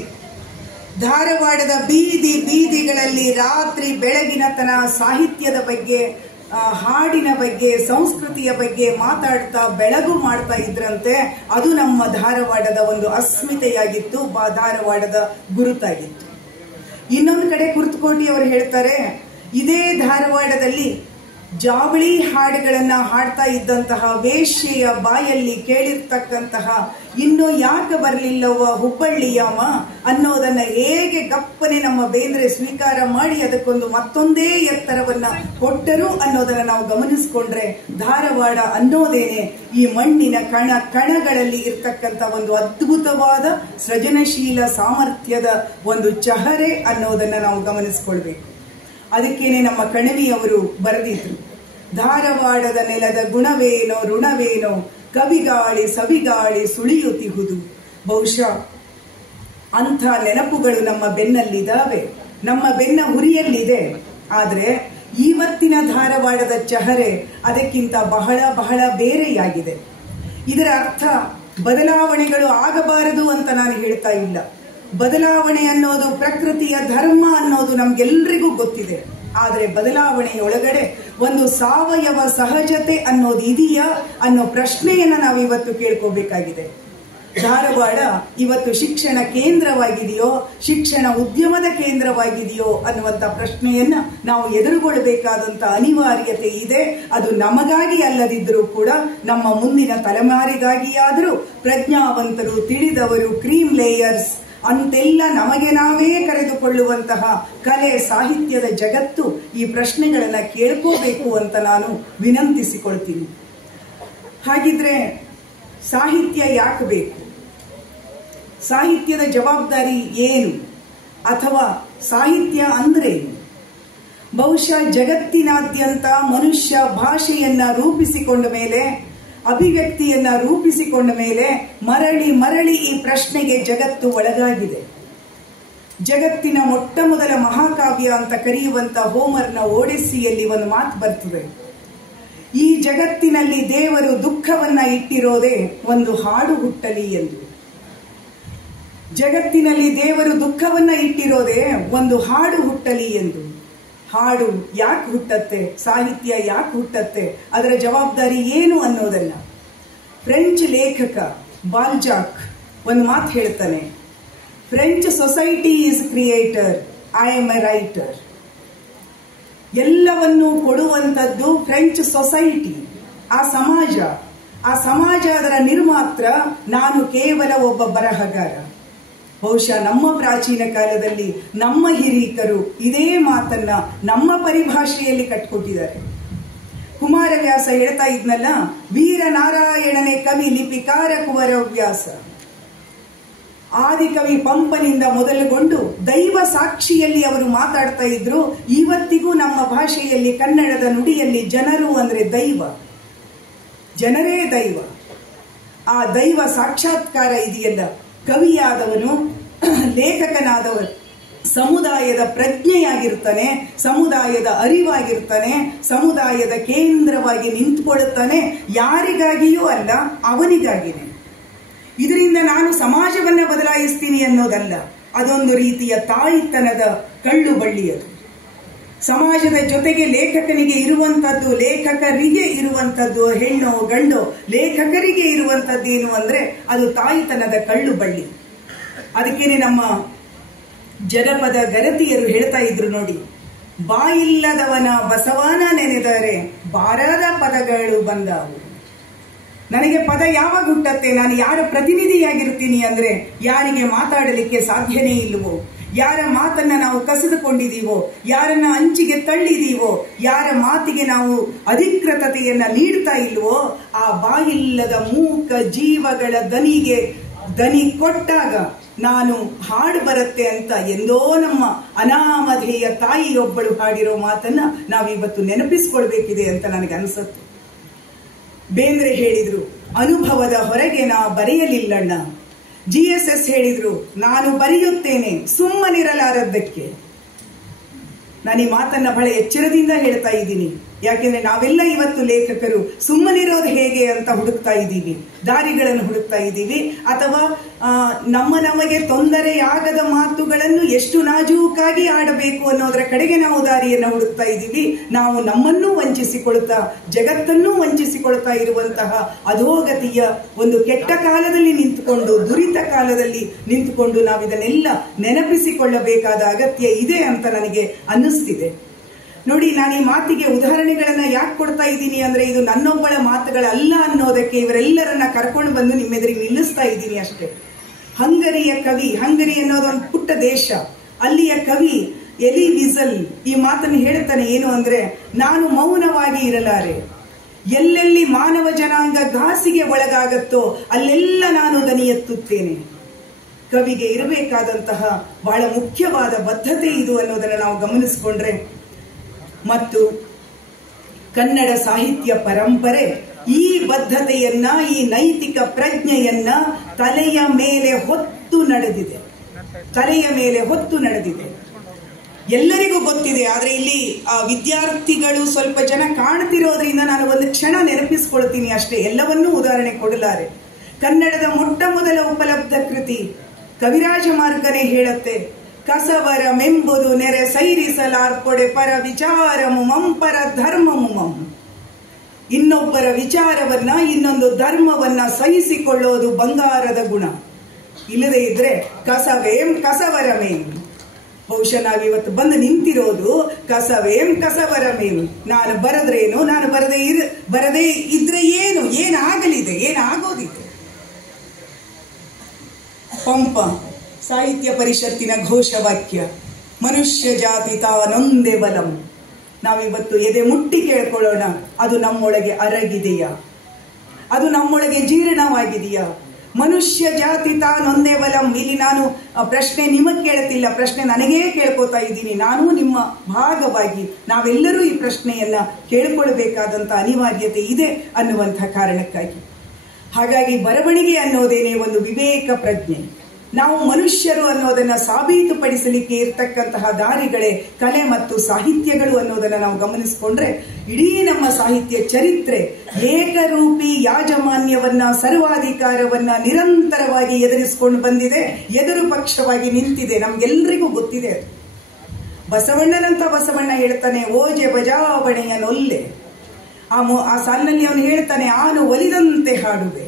ಧಾರವಾಡದ ಬೀದಿ ಬೀದಿಗಳಲ್ಲಿ ರಾತ್ರಿ ಬೆಳಗಿನ ತನ ಸಾಹಿತ್ಯದ ಬಗ್ಗೆ, ಹಾಡಿನ ಬಗ್ಗೆ, ಸಂಸ್ಕೃತಿಯ ಬಗ್ಗೆ ಮಾತಾಡ್ತಾ ಬೆಳಗು ಮಾಡ್ತಾ ಇದ್ರಂತೆ. ಅದು ನಮ್ಮ ಧಾರವಾಡದ ಒಂದು ಅಸ್ಮಿತೆಯಾಗಿತ್ತು, ಧಾರವಾಡದ ಗುರುತಾಗಿತ್ತು. ಇನ್ನೊಂದು ಕಡೆ ಕುರ್ತಕೋಟಿ ಅವರು ಹೇಳ್ತಾರೆ, ಇದೇ ಧಾರವಾಡದಲ್ಲಿ ಜಾವಳಿ ಹಾಡುಗಳನ್ನ ಹಾಡ್ತಾ ಇದ್ದಂತಹ ವೇಶ್ಯೆಯ ಬಾಯಲ್ಲಿ ಕೇಳಿರ್ತಕ್ಕಂತಹ ಇನ್ನು ಯಾಕೆ ಬರಲಿಲ್ಲವ ಹುಬ್ಬಳ್ಳಿಯಮ್ಮ ಅನ್ನೋದನ್ನ ಹೇಗೆ ಗಪ್ಪನೆ ನಮ್ಮ ಬೇಂದ್ರೆ ಸ್ವೀಕಾರ ಮಾಡಿ ಅದಕ್ಕೊಂದು ಮತ್ತೊಂದೇ ಎತ್ತರವನ್ನ ಕೊಟ್ಟರು ಅನ್ನೋದನ್ನ ನಾವು ಗಮನಿಸಿಕೊಂಡ್ರೆ, ಧಾರವಾಡ ಅನ್ನೋದೇನೆ ಈ ಮಣ್ಣಿನ ಕಣಗಳಲ್ಲಿ ಇರ್ತಕ್ಕಂಥ ಒಂದು ಅದ್ಭುತವಾದ ಸೃಜನಶೀಲ ಸಾಮರ್ಥ್ಯದ ಒಂದು ಚಹರೆ ಅನ್ನೋದನ್ನ ನಾವು ಗಮನಿಸಿಕೊಳ್ಬೇಕು. ಅದಕ್ಕೇನೆ ನಮ್ಮ ಕಣವಿಯವರು ಬರೆದಿದ್ರು, ಧಾರವಾಡದ ನೆಲದ ಗುಣವೇನೋ ಋಣವೇನೋ ಕವಿಗಾಳಿ ಸವಿಗಾಳಿ ಸುಳಿಯುತ್ತಿಹುದು. ಬಹುಶಃ ಅಂಥ ನೆನಪುಗಳು ನಮ್ಮ ಬೆನ್ನಲ್ಲಿದ್ದಾವೆ, ನಮ್ಮ ಬೆನ್ನ ಹುರಿಯಲ್ಲಿದೆ. ಆದ್ರೆ ಇವತ್ತಿನ ಧಾರವಾಡದ ಚಹರೆ ಅದಕ್ಕಿಂತ ಬಹಳ ಬಹಳ ಬೇರೆಯಾಗಿದೆ. ಇದರ ಅರ್ಥ ಬದಲಾವಣೆಗಳು ಆಗಬಾರದು ಅಂತ ನಾನು ಹೇಳ್ತಾ ಇಲ್ಲ. ಬದಲಾವಣೆ ಅನ್ನೋದು ಪ್ರಕೃತಿಯ ಧರ್ಮ ಅನ್ನೋದು ನಮ್ಗೆಲ್ರಿಗೂ ಗೊತ್ತಿದೆ. ಆದರೆ ಬದಲಾವಣೆಯೊಳಗಡೆ ಒಂದು ಸಾವಯವ ಸಹಜತೆ ಅನ್ನೋದು ಇದೆಯಾ ಅನ್ನೋ ಪ್ರಶ್ನೆಯನ್ನ ನಾವು ಇವತ್ತು ಕೇಳ್ಕೋಬೇಕಾಗಿದೆ. ಧಾರವಾಡ ಇವತ್ತು ಶಿಕ್ಷಣ ಕೇಂದ್ರವಾಗಿದೆಯೋ, ಶಿಕ್ಷಣ ಉದ್ಯಮದ ಕೇಂದ್ರವಾಗಿದೆಯೋ ಅನ್ನುವಂಥ ಪ್ರಶ್ನೆಯನ್ನ ನಾವು ಎದುರುಗೊಳ್ಳಬೇಕಾದಂತ ಅನಿವಾರ್ಯತೆ ಇದೆ. ಅದು ನಮಗಾಗಿ ಅಲ್ಲದಿದ್ದರೂ ಕೂಡ ನಮ್ಮ ಮುಂದಿನ ತಲೆಮಾರಿಗಾಗಿಯಾದರೂ ಪ್ರಜ್ಞಾವಂತರು, ತಿಳಿದವರು, ಕ್ರೀಮ್ ಲೇಯರ್ಸ್ ಅಂತೆಲ್ಲ ನಮಗೆ ನಾವೇ ಕರೆದುಕೊಳ್ಳುವಂತಹ ಕಲೆ ಸಾಹಿತ್ಯದ ಜಗತ್ತು ಈ ಪ್ರಶ್ನೆಗಳನ್ನ ಕೇಳ್ಕೋಬೇಕು ಅಂತ ನಾನು ವಿನಂತಿಸಿಕೊಳ್ತೀನಿ. ಹಾಗಿದ್ರೆ ಸಾಹಿತ್ಯ ಯಾಕೆ ಬೇಕು? ಸಾಹಿತ್ಯದ ಜವಾಬ್ದಾರಿ ಏನು? ಅಥವಾ ಸಾಹಿತ್ಯ ಅಂದ್ರೇನು? ಬಹುಶಃ ಜಗತ್ತಿನಾದ್ಯಂತ ಮನುಷ್ಯ ಭಾಷೆಯನ್ನ ರೂಪಿಸಿಕೊಂಡ ಮೇಲೆ, ಅಭಿವ್ಯಕ್ತಿಯನ್ನ ರೂಪಿಸಿಕೊಂಡ ಮೇಲೆ ಮರಳಿ ಮರಳಿ ಈ ಪ್ರಶ್ನೆಗೆ ಜಗತ್ತು ಒಳಗಾಗಿದೆ. ಜಗತ್ತಿನ ಮೊಟ್ಟ ಮೊದಲ ಮಹಾಕಾವ್ಯ ಅಂತ ಕರೆಯುವಂತ ಹೋಮರ್ನ ಓಡೆಸ್ಸಿಯಲ್ಲಿ ಒಂದು ಮಾತು ಬರ್ತದೆ, ಈ ಜಗತ್ತಿನಲ್ಲಿ ದೇವರು ದುಃಖವನ್ನ ಇಟ್ಟಿರೋದೇ ಒಂದು ಹಾಡು ಹುಟ್ಟಲಿ ಎಂದು. ಜಗತ್ತಿನಲ್ಲಿ ದೇವರು ದುಃಖವನ್ನ ಇಟ್ಟಿರೋದೇ ಒಂದು ಹಾಡು ಹುಟ್ಟಲಿ ಎಂದು. ಹಾಡು ಯಾಕೆ ಹುಟ್ಟತ್ತೆ, ಸಾಹಿತ್ಯ ಯಾಕೆ ಹುಟ್ಟತ್ತೆ, ಅದರ ಜವಾಬ್ದಾರಿ ಏನು ಅನ್ನೋದನ್ನ ಫ್ರೆಂಚ್ ಲೇಖಕ ಬಾಲ್ಜಾಕ್ ಒಂದು ಮಾತು ಹೇಳ್ತಾನೆ, French society is creator, I am A writer. ಎಲ್ಲವನ್ನೂ ಕೊಡುವಂಥದ್ದು ಫ್ರೆಂಚ್ ಸೊಸೈಟಿ, ಆ ಸಮಾಜ ಅದರ ನಿರ್ಮಾತ್ರ, ನಾನು ಕೇವಲ ಒಬ್ಬ ಬರಹಗಾರ. ಬಹುಶಃ ನಮ್ಮ ಪ್ರಾಚೀನ ಕಾಲದಲ್ಲಿ ನಮ್ಮ ಹಿರೀಕರು ಇದೇ ಮಾತನ್ನ ನಮ್ಮ ಪರಿಭಾಷೆಯಲ್ಲಿ ಕಟ್ಕೊಟ್ಟಿದ್ದಾರೆ. ಕುಮಾರವ್ಯಾಸ ಹೇಳ್ತಾ ಇದ್ನಲ್ಲ, ವೀರನಾರಾಯಣನೇ ಕವಿ ಲಿಪಿಕಾರ ಕುವರವ್ಯಾಸ. ಆದಿಕವಿ ಪಂಪನಿಂದ ಮೊದಲುಗೊಂಡು ದೈವ ಸಾಕ್ಷಿಯಲ್ಲಿ ಅವರು ಮಾತಾಡ್ತಾ ಇದ್ರು. ಇವತ್ತಿಗೂ ನಮ್ಮ ಭಾಷೆಯಲ್ಲಿ, ಕನ್ನಡದ ನುಡಿಯಲ್ಲಿ ಜನರು ಅಂದ್ರೆ ದೈವ, ಜನರೇ ದೈವ. ಆ ದೈವ ಸಾಕ್ಷಾತ್ಕಾರ ಇದೆಯಲ್ಲ, ಕವಿಯಾದವನು, ಲೇಖಕನಾದವನು ಸಮುದಾಯದ ಪ್ರಜ್ಞೆಯಾಗಿರ್ತಾನೆ, ಸಮುದಾಯದ ಅರಿವಾಗಿರ್ತಾನೆ, ಸಮುದಾಯದ ಕೇಂದ್ರವಾಗಿ ನಿಂತುಕೊಳ್ಳುತ್ತಾನೆ. ಯಾರಿಗಾಗಿಯೂ ಅಲ್ಲ, ಅವನಿಗಾಗಿನೇ. ಇದರಿಂದ ನಾನು ಸಮಾಜವನ್ನ ಬದಲಾಯಿಸ್ತೀನಿ ಅನ್ನೋದಲ್ಲ, ಅದೊಂದು ರೀತಿಯ ತಾಯಿತನದ ಕಳ್ಳು ಬಳ್ಳಿಯದು. ಸಮಾಜದ ಜೊತೆಗೆ ಲೇಖಕನಿಗೆ ಇರುವಂತದ್ದು, ಲೇಖಕರಿಗೆ ಇರುವಂತದ್ದು, ಹೆಣ್ಣೋ ಗಂಡೋ ಲೇಖಕರಿಗೆ ಇರುವಂತದ್ದೇನು ಅಂದ್ರೆ ಅದು ತಾಯಿತನದ ಕಳ್ಳು ಬಳ್ಳಿ. ಅದಕ್ಕೇನೆ ನಮ್ಮ ಜನಪದ ಗರತಿಯರು ಹೇಳ್ತಾ ಇದ್ರು ನೋಡಿ, ಬಾಯಿಲ್ಲದವನ ಬಸವನ ನೆನೆದರೆ ಬಾರದ ಪದಗಳು ಬಂದವು. ನನಗೆ ಪದ ಯಾವಾಗ ಹುಟ್ಟತ್ತೆ? ನಾನು ಯಾರ ಪ್ರತಿನಿಧಿಯಾಗಿರ್ತೀನಿ ಅಂದ್ರೆ ಯಾರಿಗೆ ಮಾತಾಡಲಿಕ್ಕೆ ಸಾಧ್ಯನೇ ಇಲ್ವೋ, ಯಾರ ಮಾತನ್ನ ನಾವು ಕಸಿದುಕೊಂಡಿದೀವೋ, ಯಾರನ್ನ ಅಂಚಿಗೆ ತಳ್ಳಿದೀವೋ, ಯಾರ ಮಾತಿಗೆ ನಾವು ಅಧಿಕೃತತೆಯನ್ನ ನೀಡ್ತಾ ಇಲ್ವೋ, ಆ ಬಾಯಿಲ್ಲದ ಮೂಕ ಜೀವಗಳ ದನಿ ಕೊಟ್ಟಾಗ ನಾನು ಹಾಡು ಬರುತ್ತೆ ಅಂತ ಎಂದೋ ನಮ್ಮ ಅನಾಮಧೇಯ ತಾಯಿಯೊಬ್ಬಳು ಹಾಡಿರೋ ಮಾತನ್ನ ನಾವಿವತ್ತು ನೆನಪಿಸ್ಕೊಳ್ಬೇಕಿದೆ ಅಂತ ನನಗೆ ಅನ್ಸತ್ತು. ಬೇಂದ್ರೆ ಹೇಳಿದ್ರು, ಅನುಭವದ ಹೊರಗೆ ನಾ ಬರೆಯಲಿಲ್ಲಣ್ಣ. GSS ಹೇಳಿದ್ರು, ನಾನು ಬರೆಯುತ್ತೇನೆ ಸುಮ್ಮನಿರಲಾರದ್ದಕ್ಕೆ. ನಾನು ಈ ಮಾತನ್ನ ಬಹಳ ಎಚ್ಚರದಿಂದ ಹೇಳ್ತಾ ಇದ್ದೀನಿ. ಯಾಕೆಂದ್ರೆ ನಾವೆಲ್ಲ ಇವತ್ತು ಲೇಖಕರು ಸುಮ್ಮನಿರೋದು ಹೇಗೆ ಅಂತ ಹುಡುಕ್ತಾ ಇದ್ದೀವಿ, ದಾರಿಗಳನ್ನು ಹುಡುಕ್ತಾ ಇದ್ದೀವಿ. ಅಥವಾ ನಮಗೆ ತೊಂದರೆಯಾಗದ ಮಾತುಗಳನ್ನು ಎಷ್ಟು ನಾಜೂಕಾಗಿ ಆಡಬೇಕು ಅನ್ನೋದರ ಕಡೆಗೆ ನಾವು ದಾರಿಯನ್ನು ಹುಡುಕ್ತಾ ಇದ್ದೀವಿ. ನಾವು ನಮ್ಮನ್ನೂ ವಂಚಿಸಿಕೊಳ್ತಾ ಜಗತ್ತನ್ನೂ ವಂಚಿಸಿಕೊಳ್ತಾ ಇರುವಂತಹ ಅಧೋಗತಿಯ ಒಂದು ಕೆಟ್ಟ ಕಾಲದಲ್ಲಿ ನಿಂತುಕೊಂಡು, ದುರಿತ ಕಾಲದಲ್ಲಿ ನಿಂತುಕೊಂಡು ನಾವು ಇದನ್ನೆಲ್ಲ ನೆನಪಿಸಿಕೊಳ್ಳಬೇಕಾದ ಅಗತ್ಯ ಇದೆ ಅಂತ ನನಗೆ ಅನ್ನಿಸ್ತಿದೆ. ನೋಡಿ, ನಾನು ಈ ಮಾತಿಗೆ ಉದಾಹರಣೆಗಳನ್ನ ಯಾಕೆ ಕೊಡ್ತಾ ಇದ್ದೀನಿ ಅಂದ್ರೆ, ಇದು ನನ್ನೊಬ್ಬಳ ಮಾತುಗಳಲ್ಲ ಅನ್ನೋದಕ್ಕೆ ಇವರೆಲ್ಲರನ್ನ ಕರ್ಕೊಂಡು ಬಂದು ನಿಮ್ಮೆದುರಿಗೆ ನಿಲ್ಲಿಸ್ತಾ ಇದ್ದೀನಿ ಅಷ್ಟೇ. ಹಂಗರಿಯ ಕವಿ, ಹಂಗರಿ ಅನ್ನೋದು ಒಂದು ಪುಟ್ಟ ದೇಶ, ಅಲ್ಲಿಯ ಕವಿ ಎಲಿ ವಿಸಲ್ ಈ ಮಾತನ್ನು ಹೇಳ್ತಾನೆ. ಏನು ಅಂದ್ರೆ, ನಾನು ಮೌನವಾಗಿ ಇರಲಾರೆ, ಎಲ್ಲೆಲ್ಲಿ ಮಾನವ ಜನಾಂಗ ಘಾಸಿಗೆ ಒಳಗಾಗತ್ತೋ ಅಲ್ಲೆಲ್ಲ ನಾನು ದನಿ ಎತ್ತುತ್ತೇನೆ. ಕವಿಗೆ ಇರಬೇಕಾದಂತಹ ಬಹಳ ಮುಖ್ಯವಾದ ಬದ್ಧತೆ ಇದು ಅನ್ನೋದನ್ನ ನಾವು ಗಮನಿಸಿಕೊಂಡ್ರೆ, ಮತ್ತು ಕನ್ನಡ ಸಾಹಿತ್ಯ ಪರಂಪರೆ ಈ ಬದ್ಧತೆಯನ್ನ, ಈ ನೈತಿಕ ಪ್ರಜ್ಞೆಯನ್ನ ತಲೆಯ ಮೇಲೆ ಹೊತ್ತು ನಡೆದಿದೆ. ಎಲ್ಲರಿಗೂ ಗೊತ್ತಿದೆ. ಆದ್ರೆ ಇಲ್ಲಿ ವಿದ್ಯಾರ್ಥಿಗಳು ಸ್ವಲ್ಪ ಜನ ಕಾಣ್ತಿರೋದ್ರಿಂದ ನಾನು ಒಂದು ಕ್ಷಣ ನೆನಪಿಸ್ಕೊಳ್ತೀನಿ ಅಷ್ಟೇ, ಎಲ್ಲವನ್ನೂ ಉದಾಹರಣೆ ಕೊಡಲಾರೆ. ಕನ್ನಡದ ಮೊಟ್ಟ ಮೊದಲ ಉಪಲಬ್ಧ ಕೃತಿ ಕವಿರಾಜ ಮಾರ್ಗನೇ ಹೇಳುತ್ತೆ, ಕಸವರಮೆಂಬುದು ನೆರೆ ಸೈರಿಸಲಾರ್ಪೊಡೆ ಪರ ವಿಚಾರಮುಮಂ ಪರ ಧರ್ಮಮುಮಂ. ಇನ್ನೊಬ್ಬರ ವಿಚಾರವನ್ನ, ಇನ್ನೊಂದು ಧರ್ಮವನ್ನ ಸಹಿಸಿಕೊಳ್ಳೋದು ಬಂಗಾರದ ಗುಣ. ಇಲ್ಲದೆ ಇದ್ರೆ ಕಸವರಮೇಂ. ಬಹುಶಃ ನಾವಿವತ್ತು ಬಂದು ನಿಂತಿರೋದು ಕಸವರಮೇಂ. ನಾನು ಬರದ್ರೇನು, ನಾನು ಬರದೇ ಇದ್ರೆ ಏನಾಗಲಿದೆ, ಏನಾಗೋದಿದೆ. ಪಂಪ ಸಾಹಿತ್ಯ ಪರಿಷತ್ತಿನ ಘೋಷವಾಕ್ಯ, ಮನುಷ್ಯ ಜಾತಿ ತಾನೊಂದೇ ಬಲಂ. ನಾವಿವತ್ತು ಎದೆ ಮುಟ್ಟಿ ಕೇಳ್ಕೊಳ್ಳೋಣ, ಅದು ನಮ್ಮೊಳಗೆ ಅರಗಿದೆಯಾ, ಅದು ನಮ್ಮೊಳಗೆ ಜೀರ್ಣವಾಗಿದೆಯಾ? ಮನುಷ್ಯ ಜಾತಿ ತಾನೊಂದೇ ಬಲಂ. ಇಲ್ಲಿ ನಾನು ಪ್ರಶ್ನೆ ನಿಮಗೆ ಕೇಳ್ತಿಲ್ಲ, ಪ್ರಶ್ನೆ ನನಗೇ ಕೇಳ್ಕೊತಾ ಇದ್ದೀನಿ. ನಾನು ನಿಮ್ಮ ಭಾಗವಾಗಿ ನಾವೆಲ್ಲರೂ ಈ ಪ್ರಶ್ನೆಯನ್ನ ಕೇಳ್ಕೊಳ್ಬೇಕಾದಂತ ಅನಿವಾರ್ಯತೆ ಇದೆ ಅನ್ನುವಂಥ ಕಾರಣಕ್ಕಾಗಿ. ಹಾಗಾಗಿ ಬರವಣಿಗೆ ಅನ್ನೋದೇನೆ ಒಂದು ವಿವೇಕ ಪ್ರಜ್ಞೆ. ನಾವು ಮನುಷ್ಯರು ಅನ್ನೋದನ್ನ ಸಾಬೀತುಪಡಿಸಲಿಕ್ಕೆ ಇರ್ತಕ್ಕಂತಹ ದಾರಿಗಳೇ ಕಲೆ ಮತ್ತು ಸಾಹಿತ್ಯಗಳು ಅನ್ನೋದನ್ನ ನಾವು ಗಮನಿಸಿಕೊಂಡ್ರೆ, ಇಡೀ ನಮ್ಮ ಸಾಹಿತ್ಯ ಚರಿತ್ರೆ ಏಕರೂಪಿ ಯಾಜಮಾನ್ಯವನ್ನ, ಸರ್ವಾಧಿಕಾರವನ್ನ ನಿರಂತರವಾಗಿ ಎದುರಿಸಿಕೊಂಡು ಬಂದಿದೆ, ಎದುರು ಪಕ್ಷವಾಗಿ ನಿಂತಿದೆ. ನಮ್ಗೆಲ್ರಿಗೂ ಗೊತ್ತಿದೆ. ಬಸವಣ್ಣ ಹೇಳ್ತಾನೆ, ಓಜೆ ಬಜಾವಣೆಯ ನೊಲ್ಲೆ. ಆ ಸಾಲಿನಲ್ಲಿ ಅವನು ಹೇಳ್ತಾನೆ, ಆನು ಒಲಿದಂತೆ ಹಾಡುವೆ,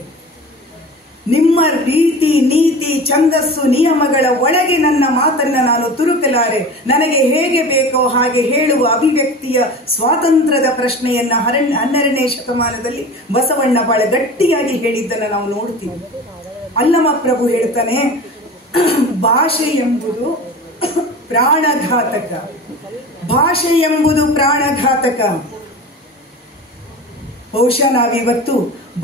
ನಿಮ್ಮ ರೀತಿ ನೀತಿ ಛಂದಸ್ಸು ನಿಯಮಗಳ ಒಳಗೆ ನನ್ನ ಮಾತನ್ನ ನಾನು ತುರುಕಲಾರೆ, ನನಗೆ ಹೇಗೆ ಬೇಕೋ ಹಾಗೆ ಹೇಳುವ ಅಭಿವ್ಯಕ್ತಿಯ ಸ್ವಾತಂತ್ರ್ಯದ ಪ್ರಶ್ನೆಯನ್ನ 12ನೇ ಶತಮಾನದಲ್ಲಿ ಬಸವಣ್ಣ ಬಹಳ ಗಟ್ಟಿಯಾಗಿ ಹೇಳಿದ್ದನ್ನು ನಾವು ನೋಡ್ತೀವಿ. ಅಲ್ಲಮ ಪ್ರಭು ಹೇಳ್ತಾನೆ, ಭಾಷೆ ಎಂಬುದು ಪ್ರಾಣಘಾತಕ, ಭಾಷೆ ಎಂಬುದು ಪ್ರಾಣಘಾತಕ. ಬಹುಶಃ ನಾವಿವತ್ತು